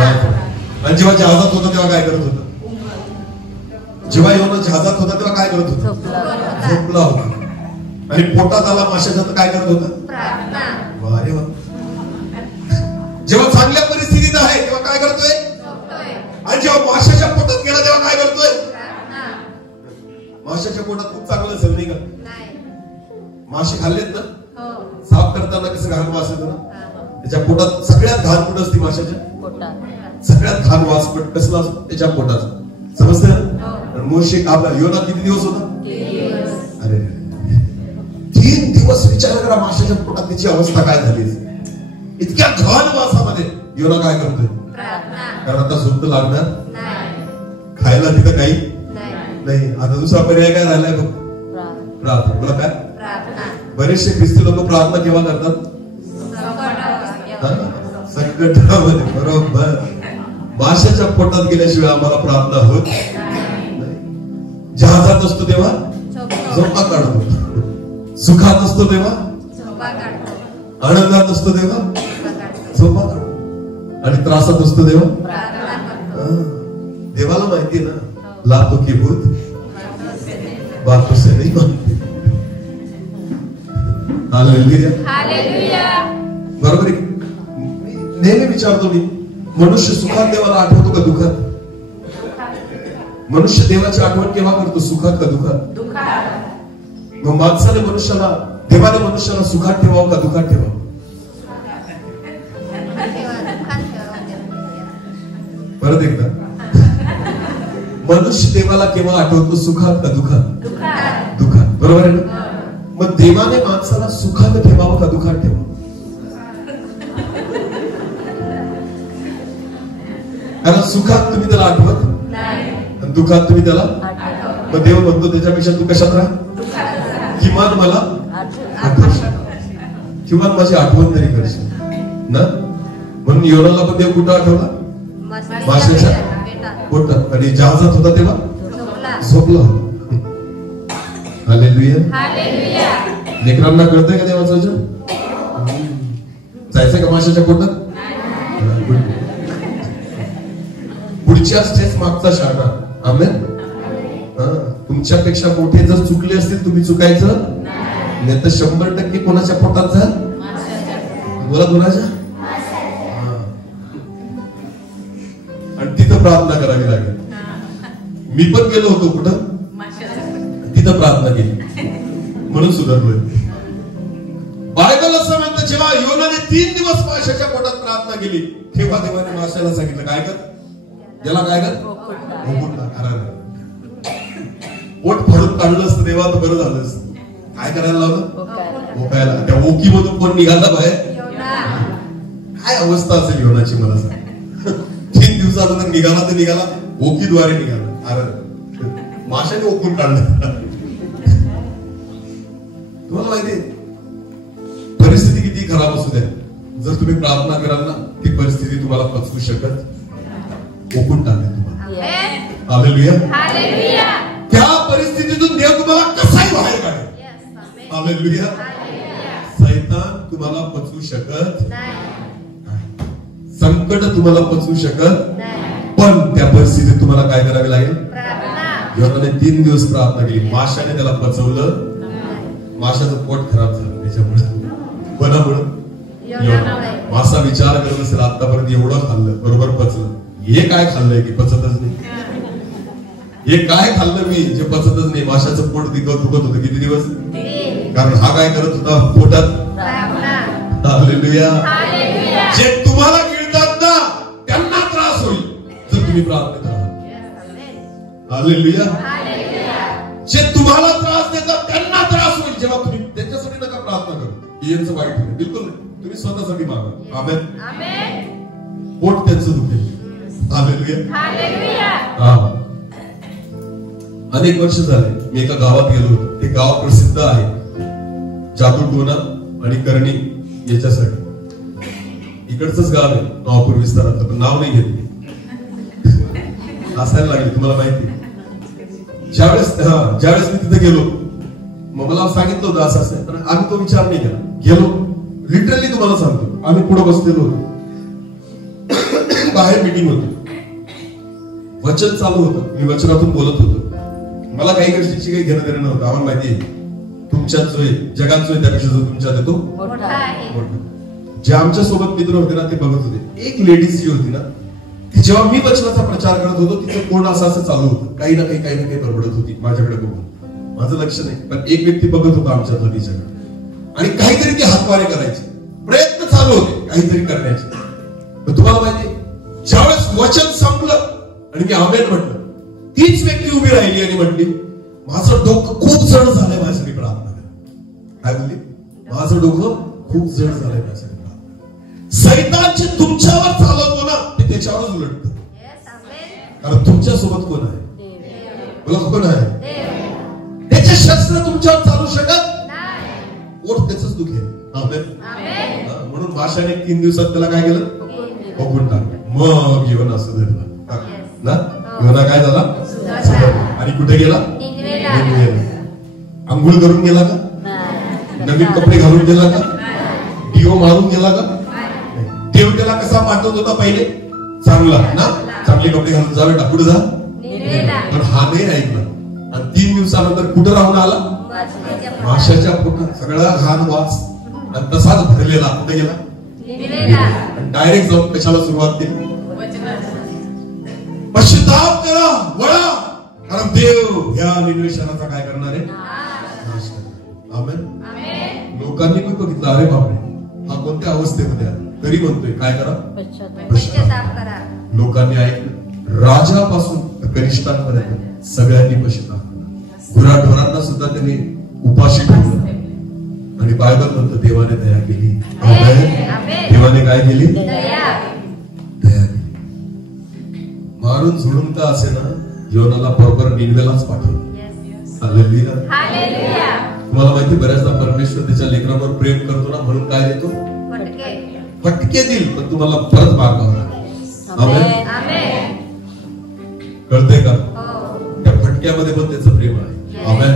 आणि जेव्हा जहाजात होता तेव्हा काय करत होता? जेव्हा योना जहाजात होता तेव्हा काय करत होता? झोपला होता. आणि पोटात आला माशाच्या तर काय करत होता? अरे वा. जेव्हा चांगल्या परिस्थितीत आहे तेव्हा काय करतोय? आणि जेव्हा माशाच्या पोटात गेला तेव्हा काय करतोय? माशाच्या पोटात खूप चांगलं असेल नाही का? मासे खाल्लेत ना? साफ करताना कसं घाण वास येतो ना? त्याच्या पोटात सगळ्यात घाण कुठं असते? माशाच्या पोटात सगळ्यात घाण वास कसला असतो? त्याच्या पोटाचा. समजतंय ना? मोशे आपला योना किती दिवस होता? अरे 3 दिवस. विचार करा माशाच्या पोटात त्याची अवस्था काय झाली. इतक्या घाण वासामध्ये योना काय करतोय? कारण आता झोप लागणार, खायला तिथं काही नाही. आता दुसरा पर्याय काय राहिलाय बघ? प्रार्थना. बोला काय? बरेचसे ख्रिस्ती लोक प्रार्थना केव्हा करतात? संकटामध्ये. बरोबर. माशाच्या पोटात गेल्याशिवाय आम्हाला प्रार्थना होत नाही. जहाजात असतो तेव्हा झोपा काढतो, सुखात असतो तेव्हा आनंदात असतो तेव्हा झोपा काढतो, आणि त्रासात असतो तेव्हा देवाला माहिती ना. लातो की भूत बातों से नहीं मानते. हालेलुया. बरोबर आहे. नेहमी विचारतो मी, मनुष्य सुखात देवाला आठवतो का दुःखात? मनुष्य देवाची आठवण केव्हा करतो? सुखात का दुःखात? मग माणसाने मनुष्याला, देवाने मनुष्याला सुखात ठेवावं का दुःखात ठेवावं? परत एकदा, मनुष्य देवाला केव्हा आठवतो? सुखात का दुःखात? दुःखात. बरोबर आहे ना? मग देवाने माणसाला सुखात ठेवावं का दुःखात ठेवावं? कारण सुखात तुम्ही त्याला आठवत आणि दुःखात तुम्ही त्याला. मग देव म्हणतो त्याच्यापेक्षा तू कशात राहा? किमान मला आठवशील, किमान माझी आठवण तरी करशील ना. म्हणून योनाला पण देव कुठं आठवला? माशाच्या पोटात. आणि जहाजात होता तेव्हा झोपला होता. हालेलुया. लेकरांना कळतंय का देवाचं वचन? जायचं का माशाच्या पोटात? पुढच्या स्टेज मागचा शाळा. आमेन. तुमच्यापेक्षा मोठे जर चुकले असतील तुम्ही चुकायचं नाही, तर 100% कोणाच्या पोटात जा? बोला कोणाच्या? आणि तिथं प्रार्थना करावी लागेल. मी पण गेलो होतो कुठं? तिथं प्रार्थना केली म्हणून सुधारलोय. बायबल असं म्हणतं, जेव्हा योनाने 3 दिवस माशाच्या पोटात प्रार्थना केली तेव्हा देवाने माशाला सांगितलं काय कर? याला काय कर? पोट फाडून काढलं असतं तेव्हा तर बरं झालं असतं. काय करायला लावलं? ओकायला. त्या ओकीमधून कोण निघाला बाहेर? काय अवस्था असेल योनाची मला सांग. 3 दिवसानंतर निघाला तर निघाला ओकीद्वारे निघाला. अरे माशाने ओकून काढलं. तुम्हाला माहिती परिस्थिती किती खराब असू द्या, जर तुम्ही प्रार्थना कराल ना ती परिस्थिती तुम्हाला पचवू शकत ओकून टाकेल तुम्हाला. हालेलुया. त्या परिस्थितीतून देव तुम्हाला कसाही बाहेर काढेल. हालेलुया. सैतान तुम्हाला पचवू शकत नाही, संकट तुम्हाला पचवू शकत नाही, पण त्या परिस्थितीत तुम्हाला काय करावे लागेल? योनाने 3 दिवस प्रार्थना केली. माशाने त्याला पचवलं. माशाचं पोट खराब झालं त्याच्यामुळे. कोणामुळे? मासा विचार करत असेल आतापर्यंत एवढं खाल्लं बरोबर पचलं, हे काय खाल्लंय की पचतच नाही? हे काय खाल्लं मी जे पचतच नाही? माशाचं पोट दुखत होतं किती दिवस? कारण हा काय करत होता पोटात? हालेलुया. जे तुम्हाला गिळतात ना त्यांना त्रास होईल जर तुम्ही प्रार्थना कराल. हालेलुया. जे तुम्हाला त्रास देतात त्यांना त्रास होईल जेव्हा तुम्ही. त्यांच्यासाठी नका प्रार्थना करू, यांचं वाईट होईल. बिलकुल नाही. तुम्ही स्वतःसाठी मागा. आमेन. पोट त्यांचं दुखेल. हालेलुया. अनेक वर्ष झाले मी एका गावात गेलो होतो. ते गाव प्रसिद्ध आहे जादूटोना आणि करणी याच्यासाठी. इकडचंच गाव आहे नवापूर विस्तारातलं, पण नाव नाही घेतले. असायला लागले तुम्हाला माहिती. ज्यावेळेस मी तिथे गेलो मग मला सांगितलं होतं असं असं, पण आम्ही तो विचार नाही केला. गेलो लिटरली तुम्हाला सांगतो, आम्ही पुढे बसलेलो होतो. बाहेर मीटिंग होती, वचन चालू होतं, मी वचनातून बोलत होतो. मला काही गोष्टीची काही घेणं देणं नव्हतं. आम्हाला माहिती आहे तुमच्यात जो आहे, जगात जो आहे त्यापेक्षा जो तुमच्यात येतो मोठा आहे. जे आमच्या सोबत मित्र होते ना ते बघत होते. एक लेडीज जी होती ना ती जेव्हा मी वचनाचा प्रचार करत होतो तिचं कोण असं चालू होतं, काही ना काही बडबडत होती माझ्याकडे बघून. माझं लक्ष नाही, पण एक व्यक्ती बघत होता आमच्यातलं तिच्याकडे आणि काहीतरी ती हातवारे करायची, प्रयत्न चालू होते काहीतरी करण्याचे. पण तुम्हाला माहिती ज्यावेळेस वचन संपलं आणि मी आमेन म्हटलं, तीच व्यक्ती उभी राहिली आणि म्हटली माझं डोकं खूप जड झालंय माझ्यासाठी प्रार्थना करा. काय बोलली? माझं डोकं खूप जड झालंय माझ्यासाठी प्रार्थना. सैतान जे तुमच्यावर चालवतो ना ते त्याच्यावरच उलटतं. कारण तुमच्या सोबत कोण आहे? बोला, कोण आहे? त्याचे शस्त्र तुमच्यावर चालू शकत नाही. ओठ त्याच दुखेल. आमेन. म्हणून भाषाने 3 दिवसात त्याला काय केलं? बघून टाकलं. मग येऊन असं धरलं ना. योना काय झाला? आणि कुठे गेला? आंघोळ करून गेला का? नवीन कपडे घालून गेला का? डिओ मारून गेला का? देव त्याला कसा पाठवत होता पहिले? चांगला ना, चांगले कपडे घालून जा बेटा, पुढे जा. पण हा नाही ऐकला आणि 3 दिवसानंतर कुठं राहून आला? माशाच्या पोटात. सगळा घाण वास आणि तसाच भरलेला. कुठे गेला? डायरेक्ट जाऊन कशाला सुरुवात केली? पश्चाताप करा, वळा, कारण देव या निवेशनाचा काय करणार आहे? नाश करणार. आमेन. लोकांनी पण बघितलं, अरे बापरे हा कोणत्या अवस्थेमध्ये आहे, तरी म्हणतोय काय करा? पश्चाताप करा. लोकांनी ऐकलं, राजापासून कनिष्ठांपर्यंत सगळ्यांनी पश्चाताप केला. गुराढोरांना सुद्धा त्यांनी उपाशी ठेवलं आणि बायबल म्हणतो देवाने दया केली. देवाने काय केली? दया केली. मारून झोडून का असे ना, योनाला बरोबर निनवेलाच पाठवलं. हालेलुया. तुम्हाला माहिती, बऱ्याचदा परमेश्वर त्याच्या लेकरांवर प्रेम करतो ना, म्हणून काय देतो? फटके देईल, पण तुम्हाला परत मागावं लागेल. आमेन. कळतंय का? त्या फटक्यामध्ये पण त्याचं प्रेम आहे. आमेन.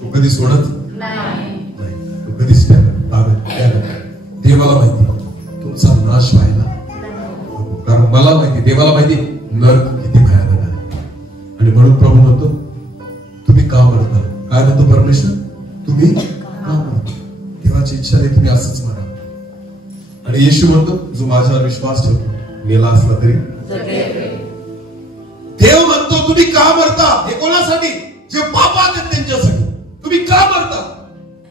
तू कधी सोडत नाही, तू कधीच देवाला माहिती तुमचा नाश व्हायला, कारण मला माहिती, देवाला माहिती नरक किती भयानक आहे. आणि म्हणून प्रभू म्हणतो तुम्ही का मरता? काय म्हणतो परमेश्वर? तुम्ही का मरता? देवाची इच्छा आहे तुम्ही असंच मरा. आणि येशू म्हणतो जो माझ्यावर विश्वास ठेवतो मेला असला तरी. देव म्हणतो तुम्ही का मरता? हे कोणासाठी? जे पापात आहेत त्यांच्यासाठी. तुम्ही का मरता?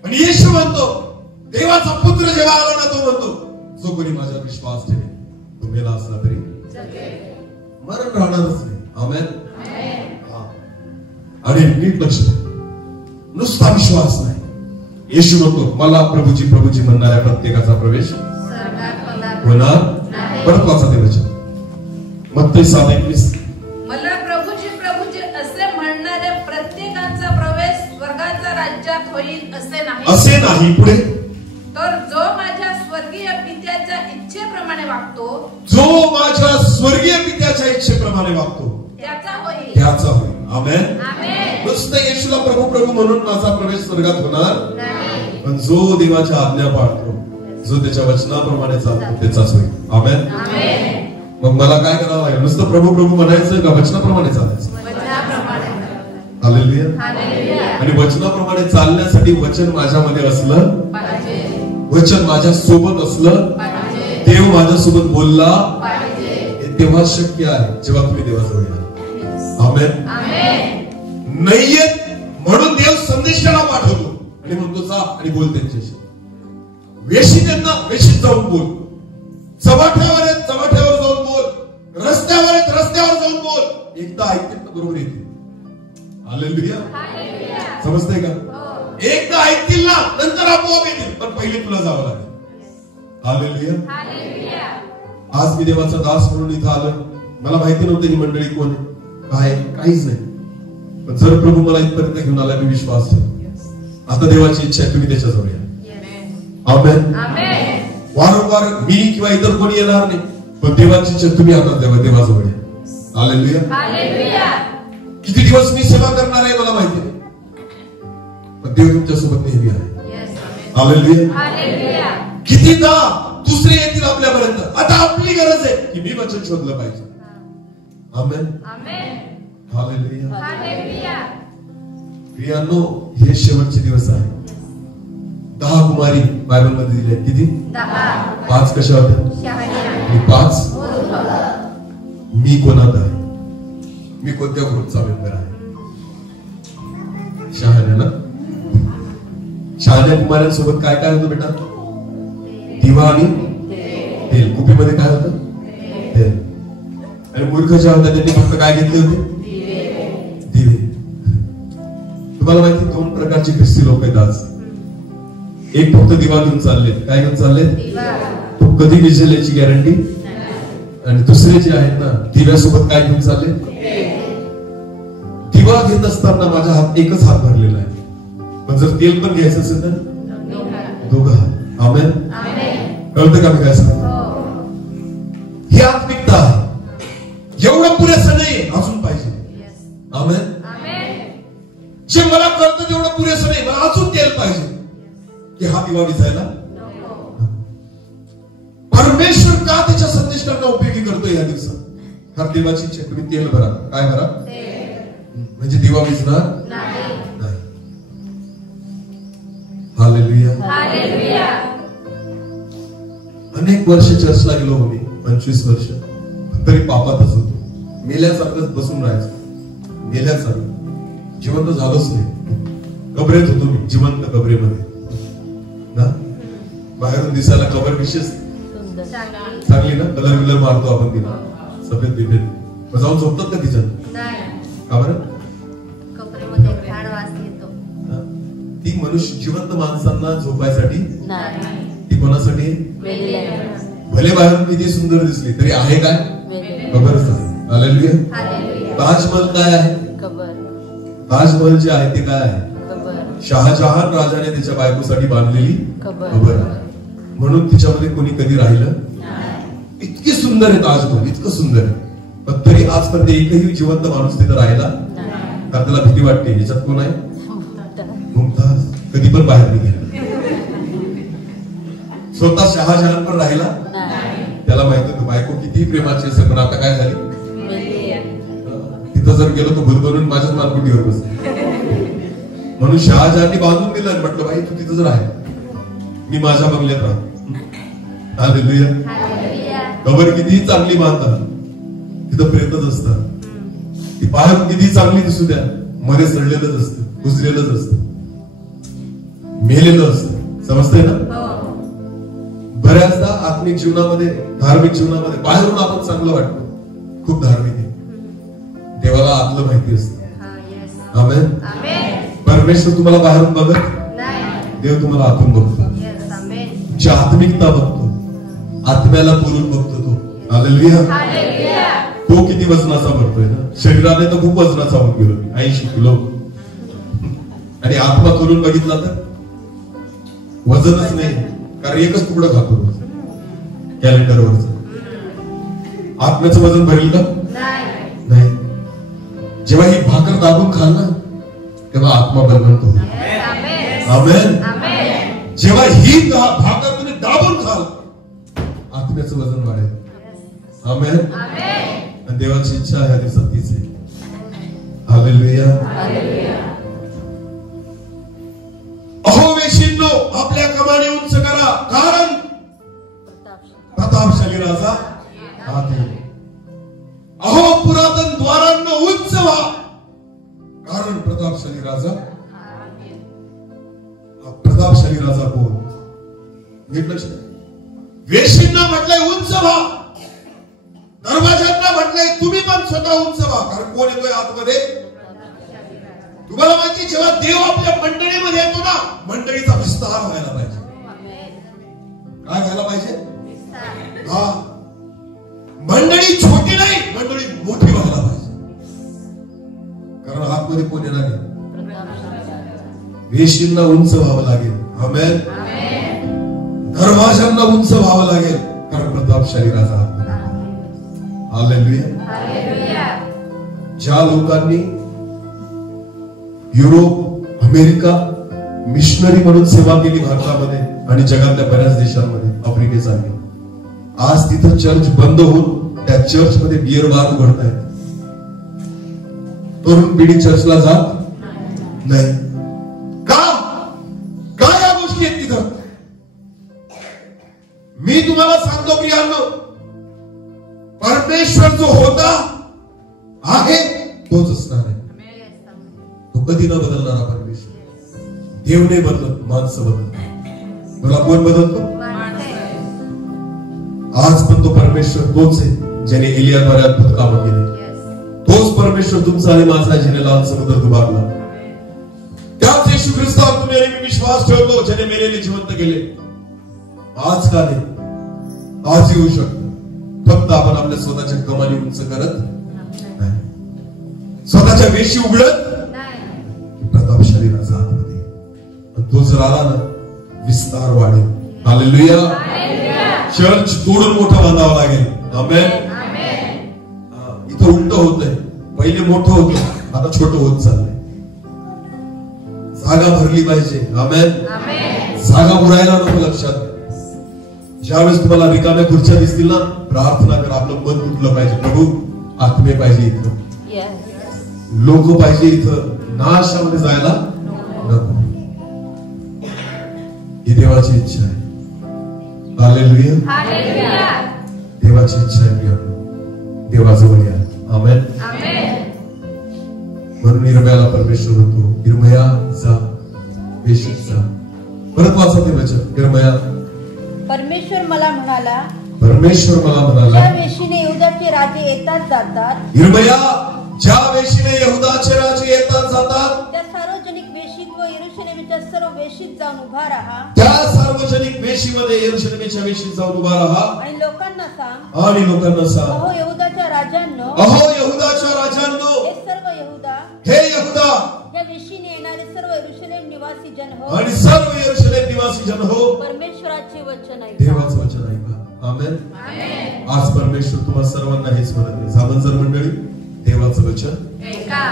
आणि येशू म्हणतो देवाचा पुत्र जेव्हा आला ना तो म्हणतो जो कोणी माझ्यावर विश्वास ठेवेल तो मेला असला तरी मरण राहणारच नाही. आमेन. आणि नीट लक्ष द्या, नुसता विश्वास नाही. येशू म्हणतो मला प्रभूजी प्रभूजी म्हणणाऱ्या प्रत्येकाचा प्रवेश होणार. परत वाचा ते वचन, मत्ती 7:21. मला प्रभूजी प्रभूजी असे म्हणणाऱ्या प्रत्येकाचा प्रवेश स्वर्गाच्या राज्यात होईल असे नाही. पुढे, तर जो माझ्या स्वर्गीय पित्याच्या इच्छेप्रमाणे वागतो, जो माझ्या स्वर्गीय पित्याच्या इच्छेप्रमाणे वागतो त्याचा होईल. त्याचा होईल. आमेन. आमेन. नुसतं येशूला प्रभू प्रभू म्हणून माझा प्रवेश स्वर्गात होणार नाही, पण जो देवाच्या आज्ञा पाळतो, जो त्याच्या वचनाप्रमाणे चालतो त्याचाच होईल. आमेन. आमेन. मग मला काय करावं लागेल? नुसतं प्रभू प्रभू म्हणायचं का वचनाप्रमाणे चालायचं? वचनाप्रमाणे. हालेलुया. हालेलुया. आणि वचनाप्रमाणे चालण्यासाठी वचन माझ्यामध्ये असलं पाहिजे, वचन माझ्या सोबत असलं पाहिजे, देव माझ्यासोबत बोलला पाहिजे. हे तेव्हा शक्य आहे जेव्हा तुम्ही देवाजवळ याल. आमेन. आमेन. नाहीये म्हणून देव संदेशाला पाठवतो आणि म्हणतो जा आणि बोल त्यांच्याशी. वेशी त्यांना वेशीत जाऊन बोल, चव्हाट्यावर आहेत चव्हाट्यावर जाऊन बोल, रस्त्यावर आहेत रस्त्यावर जाऊन बोल. एकदा ऐकतील तर बरोबर येतील. हालेलुया. समजतंय का? एकदा ऐकतील ना नंतर आपोआप येतील, पण पहिले तुला जावं लागेल. हालेलुया. आज मी देवाचा दास म्हणून इथं आलो. मला माहिती नव्हतं ही मंडळी कोण आहे काय, काहीच नाही. पण जर प्रभू मला इथपर्यंत घेऊन आला मी विश्वास ठेवतो. आता देवाची इच्छा आहे तुम्ही त्याच्याजवळ या. आमेन. वारंवार मी किंवा इतर कोणी येणार नाही, पण देवाची इच्छा तुम्ही आता देवाजवळ या. हालेलुया. किती दिवस मी सेवा करणार आहे मला माहिती नाही, पण देव तुमच्यासोबत नेहमी आहे. हालेलुया. कितीदा तू दुसरे येतील आपल्यापर्यंत. आता आपली गरज आहे की मी वचन शोधलं पाहिजे. आमेन. आमेन. हालेलुया. हालेलुया. प्रियांनो, हे शेवटचे दिवस आहे. 10 कुमारी बायबल मध्ये दिले. किती? 10. 5 कशा होत्या? शहाण्या. आणि 5 मी कोणात आहे? मी कोणत्या ग्रुपचा मेंबर आहे? शहाण्या ना. शहाण्या कुमारांसोबत काय काय होतं बेटा? दिवा आणि तेल. कुपीमध्ये काय होतं? तेल. आणि मूर्ख ज्या होत्या त्यांनी फक्त काय घेतले होते? दिवे. तुम्हाला माहिती 2 प्रकारचे ख्रिस्ती लोक आहेत आज. एक फक्त दिवा घेऊन चालले. काय घेऊन चालले? तो कधी विजेल याची गॅरंटी. आणि दुसरे जे आहेत ना, दिव्यासोबत काय घेऊन चालले? दिवा घेत असताना माझा हात एकच हात भरलेला आहे, पण जर तेल पण घ्यायचं असेल तर 2 हात. आमेन. कळतं का मी काय सांगतो? ही आत्मिकता आहे. एवढं पुरेसं नाही, अजून पाहिजे. आमेन. जे मला कळतं तेवढं पुरेसं नाही, मला अजून तेल पाहिजे की हा दिवा विझायला. परमेश्वर का त्याच्या संदेशांना उपयोगी करतो या दिवसात? हर देवाची इच्छा तुम्ही तेल भरा. काय भरा? म्हणजे दिवा विझणार नाही. हालेलुया. हालेलुया. अनेक वर्ष चर्चला गेलो मी, 25 वर्ष, तरी पापातच होतो. मेल्यासारखंच बसून राहायचं. मेल्यासारखं. जिवंत झालोच नाही. कबरेत होतो मी, जिवंत कबरेमध्ये ना. बाहेरून दिसायला कबर विशेष चांगली ना. कलर विलर मारतो आपण तिला, सफेद बिफेद. मग जाऊन झोपतात का तिच्यात? का बरं? कपड्यामध्ये घाण वास येतो. ती मनुष्य जिवंत माणसांना झोपायसाठी, ती कोणासाठी? भले बाहेरून किती सुंदर दिसली तरी आहे काय? कबरच आहे. हालेलुया. ताजमहल काय आहे? ताजमहल जे आहे ते काय आहे? शहाजहान राजाने त्याच्या बायकोसाठी बांधलेली कबर आहे. म्हणून तिच्यामध्ये कोणी कधी राहिलं. इतकी सुंदर आहे ताजमहल, इतकं सुंदर आहे, पण तरी आजपर्यंत एकही जिवंत माणूस तिथं राहिला. कारण त्याला भीती वाटते. याच्यात कोण आहे? मुमताज. कधी पण बाहेर निघेल. स्वतः शहाजहान पण राहिला. त्याला माहित होतं बायको किती प्रेमाची असेल, पण आता काय झाली? तिथं जर गेलो तर भूत बनून माझ्याच मानकुटीवर बसले. म्हणून शहाजहाननी बांधून दिलं. म्हटलं बाई तू तिथंच राह, मी माझ्या बंगल्यात राहतो. हालेलुया. कबर कितीही चांगली बांधतात, तिथं प्रेतच असतात. ती बाहेर किती चांगली दिसू द्या, मध्ये सडलेलंच असतं, कुजलेलंच असतं, मेलेलं असतं. समजतंय ना? बऱ्याचदा आत्मिक जीवनामध्ये, धार्मिक जीवनामध्ये बाहेरून आपण चांगलं वाटतं, खूप धार्मिक आहे, देवाला आतलं माहिती असतं. आमेन. परमेश्वर तुम्हाला बाहेरून बघत, देव तुम्हाला आतून बघतो. तुमची आत्मिकता बघतो, आत्म्याला पुरून बघतो तो. हालेलुया. तो किती वजनाचा भरतोय ना. शरीराने तर खूप वजनाचा होऊन गेलो, 80 किलो. आणि आत्मा खोलून बघितला तर वजनच नाही, कारण एकच तुकडं खातो कॅलेंडरवरच. आत्म्याचं वजन भरेल का? नाही. जेव्हा ही भाकर दाबून खाल ना, तेव्हा आत्मा बलवंत होईल. आमेन. जेव्हा ही भाकर तुम्ही दाबून खाल, आत्म्याचं वजन वाढेल. आमेन. आणि देवाची इच्छा ह्या दिवसात तीच आहे. हालेलुया. अहो वेशींनो, आपल्या कमानी उंच करा, कारण प्रतापशाली राजा आत येईल. अहो पुरातन द्वारांना उंच व्हा, कारण प्रतापशाली राजा. प्रतापशाली राजा कोण? नीट लक्ष द्या. वेशींना म्हटलंय उंच व्हा, दरवाजांना म्हटलंय तुम्ही पण स्वतः उंच व्हा, कारण कोण येतोय आतमध्ये? तुम्हाला माहिती, जेव्हा देव आपल्या मंडळीमध्ये येतो ना, मंडळीचा विस्तार व्हायला पाहिजे. काय व्हायला पाहिजे? हा, मंडळी छोटी नाही, मंडळी मोठी व्हायला पाहिजे. कारण आतमध्ये कोण येणार आहे? वेशींना उंच व्हावं लागेल. आमेन. दरवाजांना उंच व्हावं लागेल, कारण प्रतापशाली राजा आतमध्ये. हालेलुया. ज्या लोकांनी युरोप, अमेरिका मिशनरी म्हणून सेवा केली भारतामध्ये आणि जगातल्या बऱ्याच देशांमध्ये, आफ्रिकेसारखे, आज तिथं चर्च बंद होऊन त्या चर्च मध्ये बिअर बार उघडतायत. तरुण पिढी चर्चला जात नाही. का? काय या गोष्टी आहेत तिथं? मी तुम्हाला सांगतो प्रियांनो, परमेश्वर जो होता आहे तोच असणार आहे. तो कधी न बदलणारा परमेश्वर. देव नाही बदलत, माणसं बदलत. मला कोण बदलतो? आज पण तो परमेश्वर तोच आहे ज्याने एलियाद्वारे अद्भुत कामं केली. तोच परमेश्वर तुमचा आणि माझा ज्याने लाल समुद्र दुभागला. त्याच येशू ख्रिस्तावर तुम्ही आणि मी विश्वास ठेवतो ज्याने मेलेले जिवंत केले. आज का नाही? आज येऊ शकतो. फक्त आपण आपल्या स्वतःच्या कमानी उंच करत नाही, स्वतःच्या वेशी उघडत प्रतापशाली राजा आतमध्ये. तो जर आला ना, विस्तार वाढेल. हालेलुया. चर्च तोडून मोठं बांधावं लागेल. आमेन. इथं उलट होतंय. पहिले मोठं होतं, आता छोटं होत चाललंय. जागा भरली पाहिजे. आमेन. जागा उरायला नको. लक्षात ज्यावेळेस तुम्हाला रिकाम्या खुर्च्या दिसतील ना, प्रार्थना करा. आपलं मन तुटलं पाहिजे. प्रभू आत्मे पाहिजे इथं, लोक पाहिजे इथं, नाशामध्ये जायला नको. ही देवाची इच्छा आहे. हालेलुया. देवाची इच्छा आहे. देवाजवळ या. आमेन. म्हणून इर्मयाला परमेश्वर होतो, इर्मया जा, वेशीत जा. परत वाचा ते वचन. इर्मया, परमेश्वर मला म्हणाला, ज्या वेशीने यहूदाचे राजे येतात जातात, इर्मया, ज्या वेशीने यहूदाचे राजे येतात जातात, त्या सार्वजनिक वेशीत व यरूशलेमच्या सर्व वेशीत जाऊन उभा राहा. त्या सार्वजनिक वेशीमध्ये यरूशलेमच्या वेशीत जाऊन उभा राहा. आणि लोकांना सांग, अहो यहूदाच्या राजांनो, हे यहूदा, या वेशीने येणारे सर्व यरूशलेम निवासी जन हो, आणि सर्व यरूशलेम निवासी जन हो, परमेश्वराचे वचन ऐका. देवाचं वचन ऐका. आमेन. आज परमेश्वर तुम्हाला सर्वांना हेच म्हणत आहे. सामंजर मंडळी, देवाचं वचन ऐका.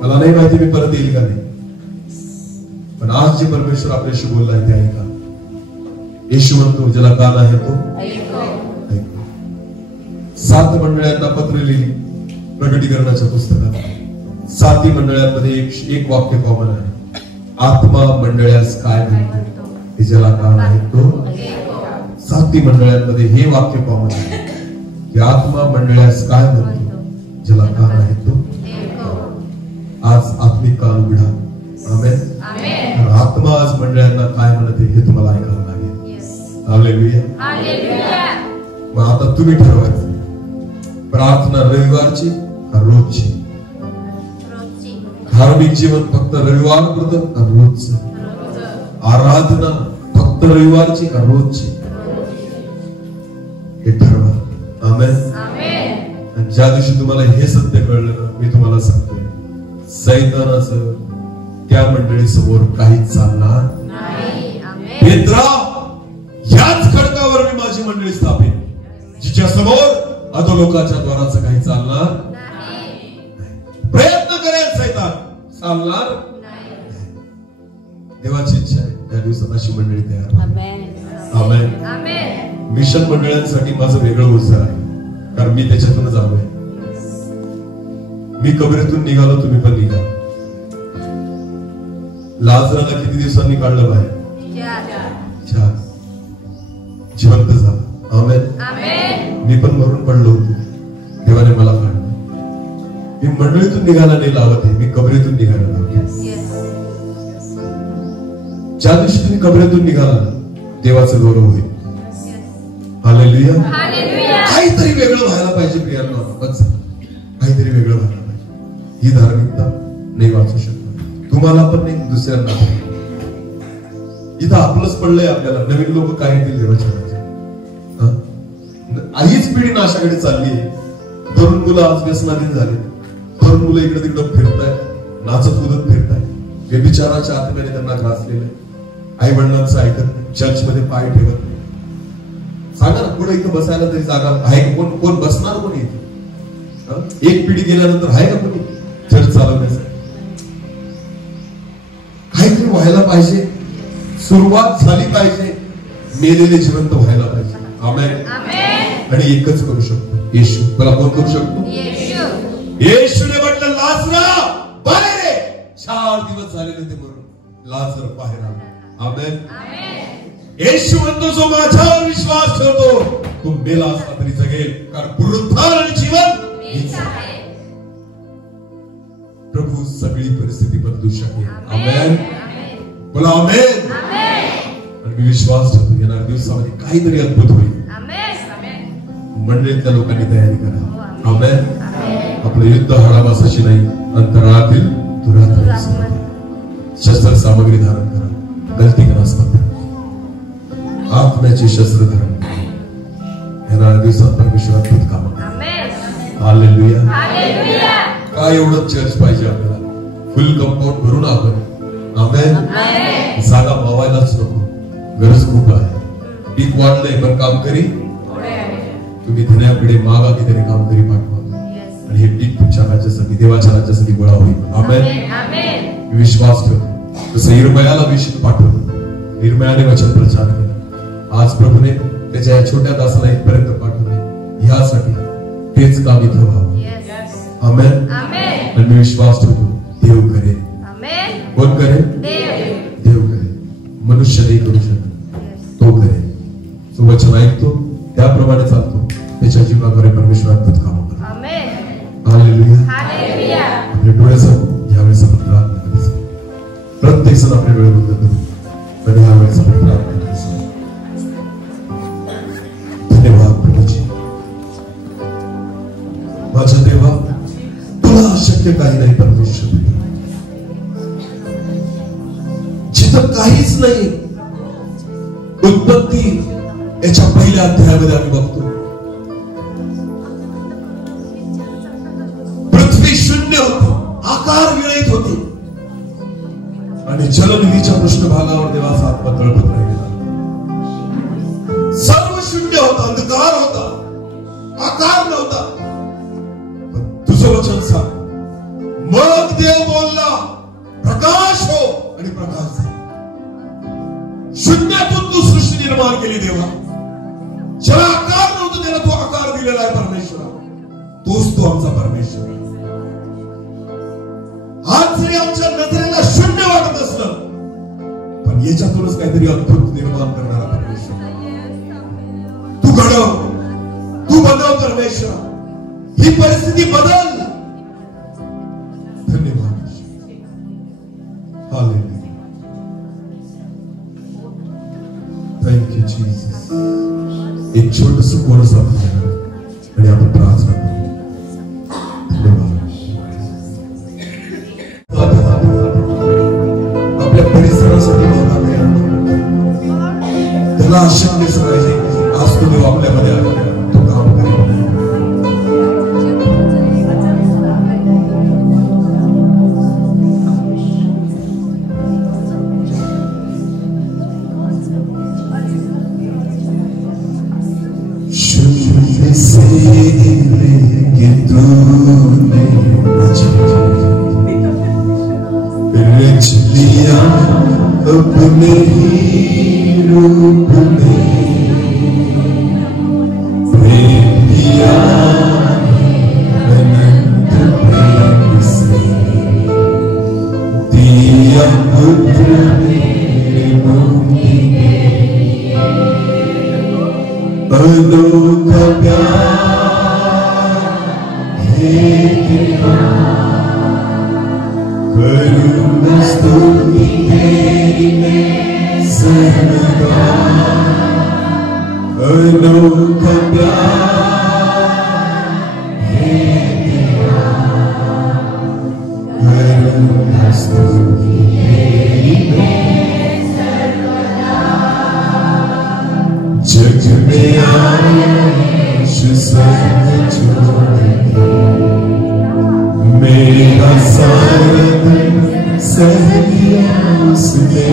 मला नाही माहिती मी परत येईल का नाही, पण आज जे परमेश्वर आपल्याशी बोलला आहे ते ऐका. येशू म्हणतो, ज्याला कान आहे तो ऐको. 7 मंडळांना पत्र लिहिली प्रकटीकरणाच्या पुस्तकात. 7 मंडळांमध्ये एक वाक्य कॉमन आहे. आत्मा मंडळास काय म्हणतो, ते ज्याला कान आहे तो ऐको. 7 मंडळांमध्ये हे वाक्य कॉमन आहे की आत्मा मंडळास काय म्हणतो, ज्याला कान आहे तो ऐको. आज आत्मिक कान उघडा. आमेन. आत्मा आज मंडळांना काय म्हणते हे तुम्हाला ऐकावं लागेल. हालेलुया. मग आता तुम्ही ठरवायचं, प्रार्थना रविवारची का रोजची? धार्मिक जीवन फक्त रविवार पुरतं का रोजचं? आराधना फक्त रविवारची का रोजची? हे ठरवा. आमेन. आणि ज्या दिवशी तुम्हाला हे सत्य कळलं, मी तुम्हाला सांगतोय, सैतानाचं त्या मंडळी समोर काहीच चालणार नाही. पेत्रा, याच खडकावर मी माझी मंडळी स्थापिन, जिच्या समोर अधोलोकाच्या द्वाराचं काही चालणार नाही. प्रयत्न करेल सैतान, चालणार नाही. देवाची इच्छा आहे त्या दिवसात अशी मंडळी तयार. आमेन. मिशन मंडळांसाठी माझं वेगळं उत्साह आहे, कारण मी त्याच्यातूनच आलोय. मी कबरेतून निघालो, तुम्ही पण निघा. लाजराला किती दिवसांनी काढलं बाहेर? 4. जिवंत झाला. आमेन. मी पण मरून पडलो होतो, देवाने मला काढलं. मी मंडळीतून निघायला नाही लावत आहे, मी कबरेतून निघायला लावतो. ज्या दिवशी तुम्ही कबरेतून निघाला, देवाचं गौरव होईल. हालेलुया. काहीतरी वेगळं व्हायला पाहिजे प्रियांनो. काहीतरी वेगळं व्हायला पाहिजे. ही धार्मिकता नाही वाचू शकत, तुम्हाला पण नाही, दुसऱ्यांना. इथं आपलंच पडलंय आपल्याला. नवीन लोक काय येतील देवाच्या? हीच पिढी नाशाकडे चालली आहे. तरुण मुलं आज व्यसनाधीन झाले. तरुण मुलं इकडे तिकडे फिरतायत, नाचत कुदत फिरतायत. व्यभिचाराच्या आत्म्याने त्यांना ग्रासलेलं आहे. आई वडिलांचं ऐकत नाही, चर्च मध्ये पाय ठेवत नाही. सांगा ना, पुढे इथं बसायला तरी जागा आहे का? कोण बसणार कोणी इथे? एक पिढी गेल्यानंतर आहे का कोणी चर्च चालवण्यासाठी? काहीतरी व्हायला पाहिजे, सुरुवात झाली पाहिजे. मेलेले जिवंत व्हायला पाहिजे. आमेन. आमेन. आणि एकच करू शकतो, येशू. मला कोण करू शकतो? येशू. येशूने म्हटलं लाजरा बाहेर ये. 4 दिवस झालेले ते म्हणून लाजर बाहेर आला. आमेन. येशू म्हणतो जो माझ्यावर विश्वास ठेवतो तो मेला असला तरी जगेल, कारण पुनरुत्थान आणि जीवन मीच आहे. प्रभू सगळी परिस्थिती बदलू शकेल. आमेन. बोला आमेन. आणि मी विश्वास ठेवतो येणाऱ्या दिवसामध्ये काहीतरी अद्भुत होईल. मंडळीतल्या लोकांनी तयारी करा. आमेन. आपलं युद्ध हाडामासाशी नाही, अंतराळातील दुरात्मा. शस्त्र सामग्री धारण करा, गलती करा, आत्म्याची शस्त्र धारण करा. येणाऱ्या दिवसात परमेश्वर अद्भुत काम करा. हालेलुया. काय एवढं चर्च पाहिजे आपल्याला, फुल कंपाऊंड भरून आपण. आमेन. जागा मावायलाच नको, गरज खूप आहे. पीक वाढलंय पण काम करी तुम्ही धन्याकडे मागा की त्याने काम करी पाठवा. आणि हे पीक तुमच्या राज्यासाठी, देवाच्या राज्यासाठी गोळा होईल. आमेन. विश्वास ठेवतो. जसं इर्मयाला विषय पाठवलं, इर्मयाने वचन प्रचार केला. आज प्रभूने त्याच्या या छोट्या दासाला इथपर्यंत पाठवले, ह्यासाठी तेच काम इथं व्हावं. आमेन. आणि मी विश्वास ठेवतो देव करेल. कोण करेल? देव करेल. मनुष्य नाही करू शकत, तो करेल. तो वचन ऐकतो, त्याप्रमाणे चालतो, त्याच्या जीवनाद्वारे परमेश्वर अद्भुत काम करतो. हालेलुया. आपले डोळे समोर यावेळेस आपण प्रार्थना करायचं. प्रत्येक जण आपले डोळे बंद करू आणि यावेळेस आपण प्रार्थना करायचं. धन्यवाद प्रभूजी. माझ्या देवा, तुला अशक्य काही नाही परमेश्वर. जिथं काहीच नाही, उत्पत्ती याच्या पहिल्या अध्यायामध्ये आम्ही बघतो पृथ्वी शून्य होती, आकार विरहित होती आणि जलनिधीच्या पृष्ठभागावर देवाचा आत्मा तळपत राहिलेला. सर्व शून्य होता, अंधकार होता, आकार नव्हता. पण तुझं वचन सांग, मग देव बोलला प्रकाश हो आणि प्रकाश झाला. शून्यातून तू सृष्टी निर्माण केली देवा. ज्याला आकार नव्हता त्याला तू आकार दिलेला आहे परमेश्वरा. तोच तो आमचा परमेश्वर. आज जरी आमच्या नजरेला शून्य वाटत असलं, पण याच्यातूनच काहीतरी अद्भुत निर्माण करणारा परमेश्वर. तू घडव, तू बनव परमेश्वर. ही परिस्थिती बदल. धन्यवाद. हालेलुया. Thank you Jesus. एक छोटस कोरस आपण आणि आपण प्रार्थना करू. धन्यवाद. आपल्या परिसरासाठी मागावे, त्याला आशा पाहिजे. आज तो देव आपल्यामध्ये आला, तो काम करेल. अपने ही रूप में प्रेम किया, अनंत प्रेम से दिया पुत्र मेरे मुक्ति के। अनोखा प्यार है तेरा, करूँ स्तुति तेरी मैं सर्वदा। अनोखा प्यार है तेरा, करूँ स्तुति तेरी मैं सर्वदा। जग में आया यीशु स्वर्ग छोड़ के, मेरा सारा सह लिया उसने।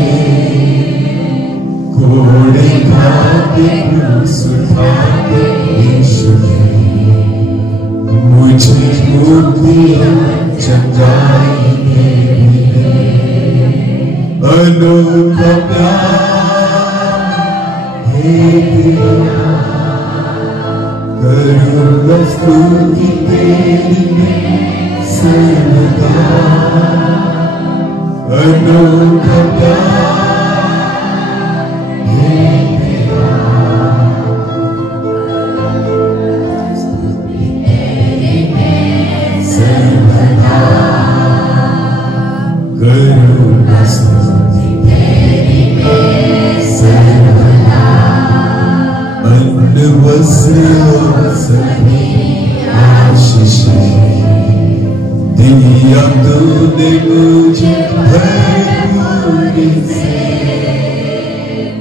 घोड़े खाके क्रूस उठाके यीशु ने मुझे मुक्ति चंगाई दे। अनोखा प्यार है तेरा, करूँगा स्तुति तेरी मैं सर्वदा, अनोखा प्यार है तेरा, स्तुति तेरी मैं सर्वदा, करूँगा स्तुति तेरी मैं सर्वदा, अन्न वस्त्र और सभी आशीषें दिया तूने मुझे भरपूरी से,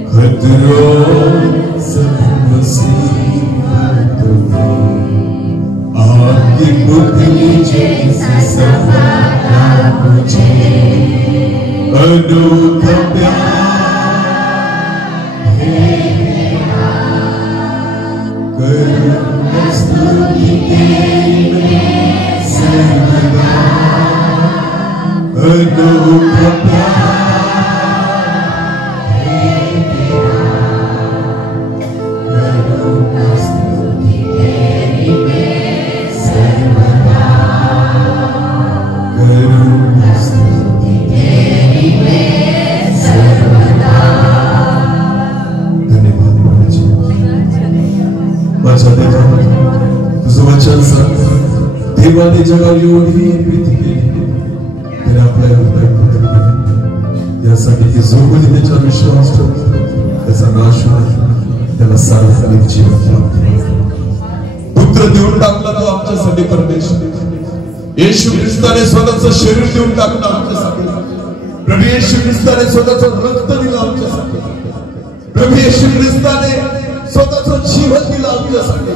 खतरों सब मुसीबतों में आपकी पुतली जैसा संभाला मुझे, अनोखा प्यार है तेरा, करूँगा स्तुति तेरी मैं सर्वदा, अनोखा प्यार है तेरा, करूँगा स्तुति तेरी मैं सर्वदा, करूँगा स्तुति तेरी मैं सर्वदा। धन्यवाद प्रभुजी, माझ्या देवा तुझं वचन सांगतं, देवाने जगाला एवढी प्रीती केली त्याने आपल्या हृदयात, यासाठी की जो कोणी त्याच्यावर विश्वास ठेवतो त्याचा नाश होणार, त्याला सार्वकालिक जीवन प्राप्त. पुत्र देऊन टाकला तो आमच्यासाठी परमेश्वर, येशू ख्रिस्ताने स्वतःचं शरीर देऊन टाकलं आमच्यासाठी, प्रभू येशू ख्रिस्ताने स्वतःचं रक्त दिलं आमच्यासाठी, प्रभू येशू ख्रिस्ताने स्वतःचं जीवन दिलं आमच्यासाठी.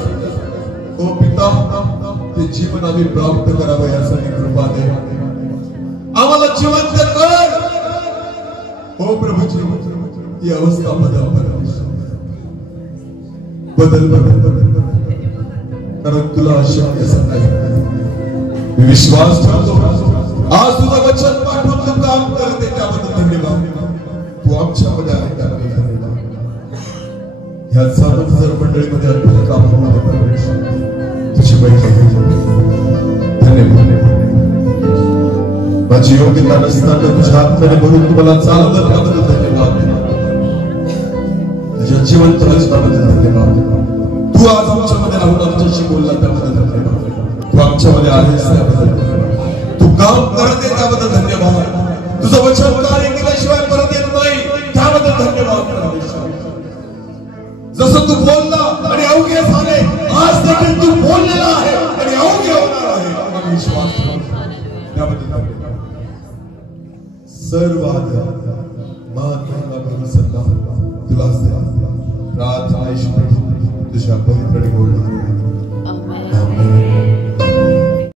ओ पिता, ते जीवन आम्ही प्राप्त करावं यासाठी कृपा दे, आम्हाला जिवंत कर. हो प्रभूजी, ही अवस्था बदल बदल बदल बदल, कारण तुला अशक्य नाही. मी विश्वास ठेवतो, आज तुझं वचन पाठवून तू काम करते त्याबद्दल धन्यवाद. तू आमच्यामध्ये आहे त्याबद्दल धन्यवाद. ह्या सर्व जर मंडळीमध्ये अद्भुत काम होतं, तुझी बैठक धन्यवाद. माझी योग्यता नसताना तुझ्या आत्म्याने भरून तुम्हाला चालवलं त्याबद्दल धन्यवाद. तुझ्या जिवंत वचनाबद्दल धन्यवाद. तू आज आमच्यामध्ये राहून आमच्याशी बोलला त्याबद्दल धन्यवाद. तू आमच्यामध्ये आहेस त्याबद्दल धन्यवाद. तू काम करते त्याबद्दल धन्यवाद. तुझं वचन कार्य केल्याशिवाय परत येत नाही त्याबद्दल धन्यवाद. जसं तू बोलला आणि अवघे झाले, आज देखील तू बोललेला आहे आणि अवघे होणार आहे, आम्ही विश्वास ठेवतो त्याबद्दल धन्यवाद. सर्व आदर मान महिमा करून सन्मान तुलाच द्या. प्रार्थना ईश्वर तुझ्या पवित्र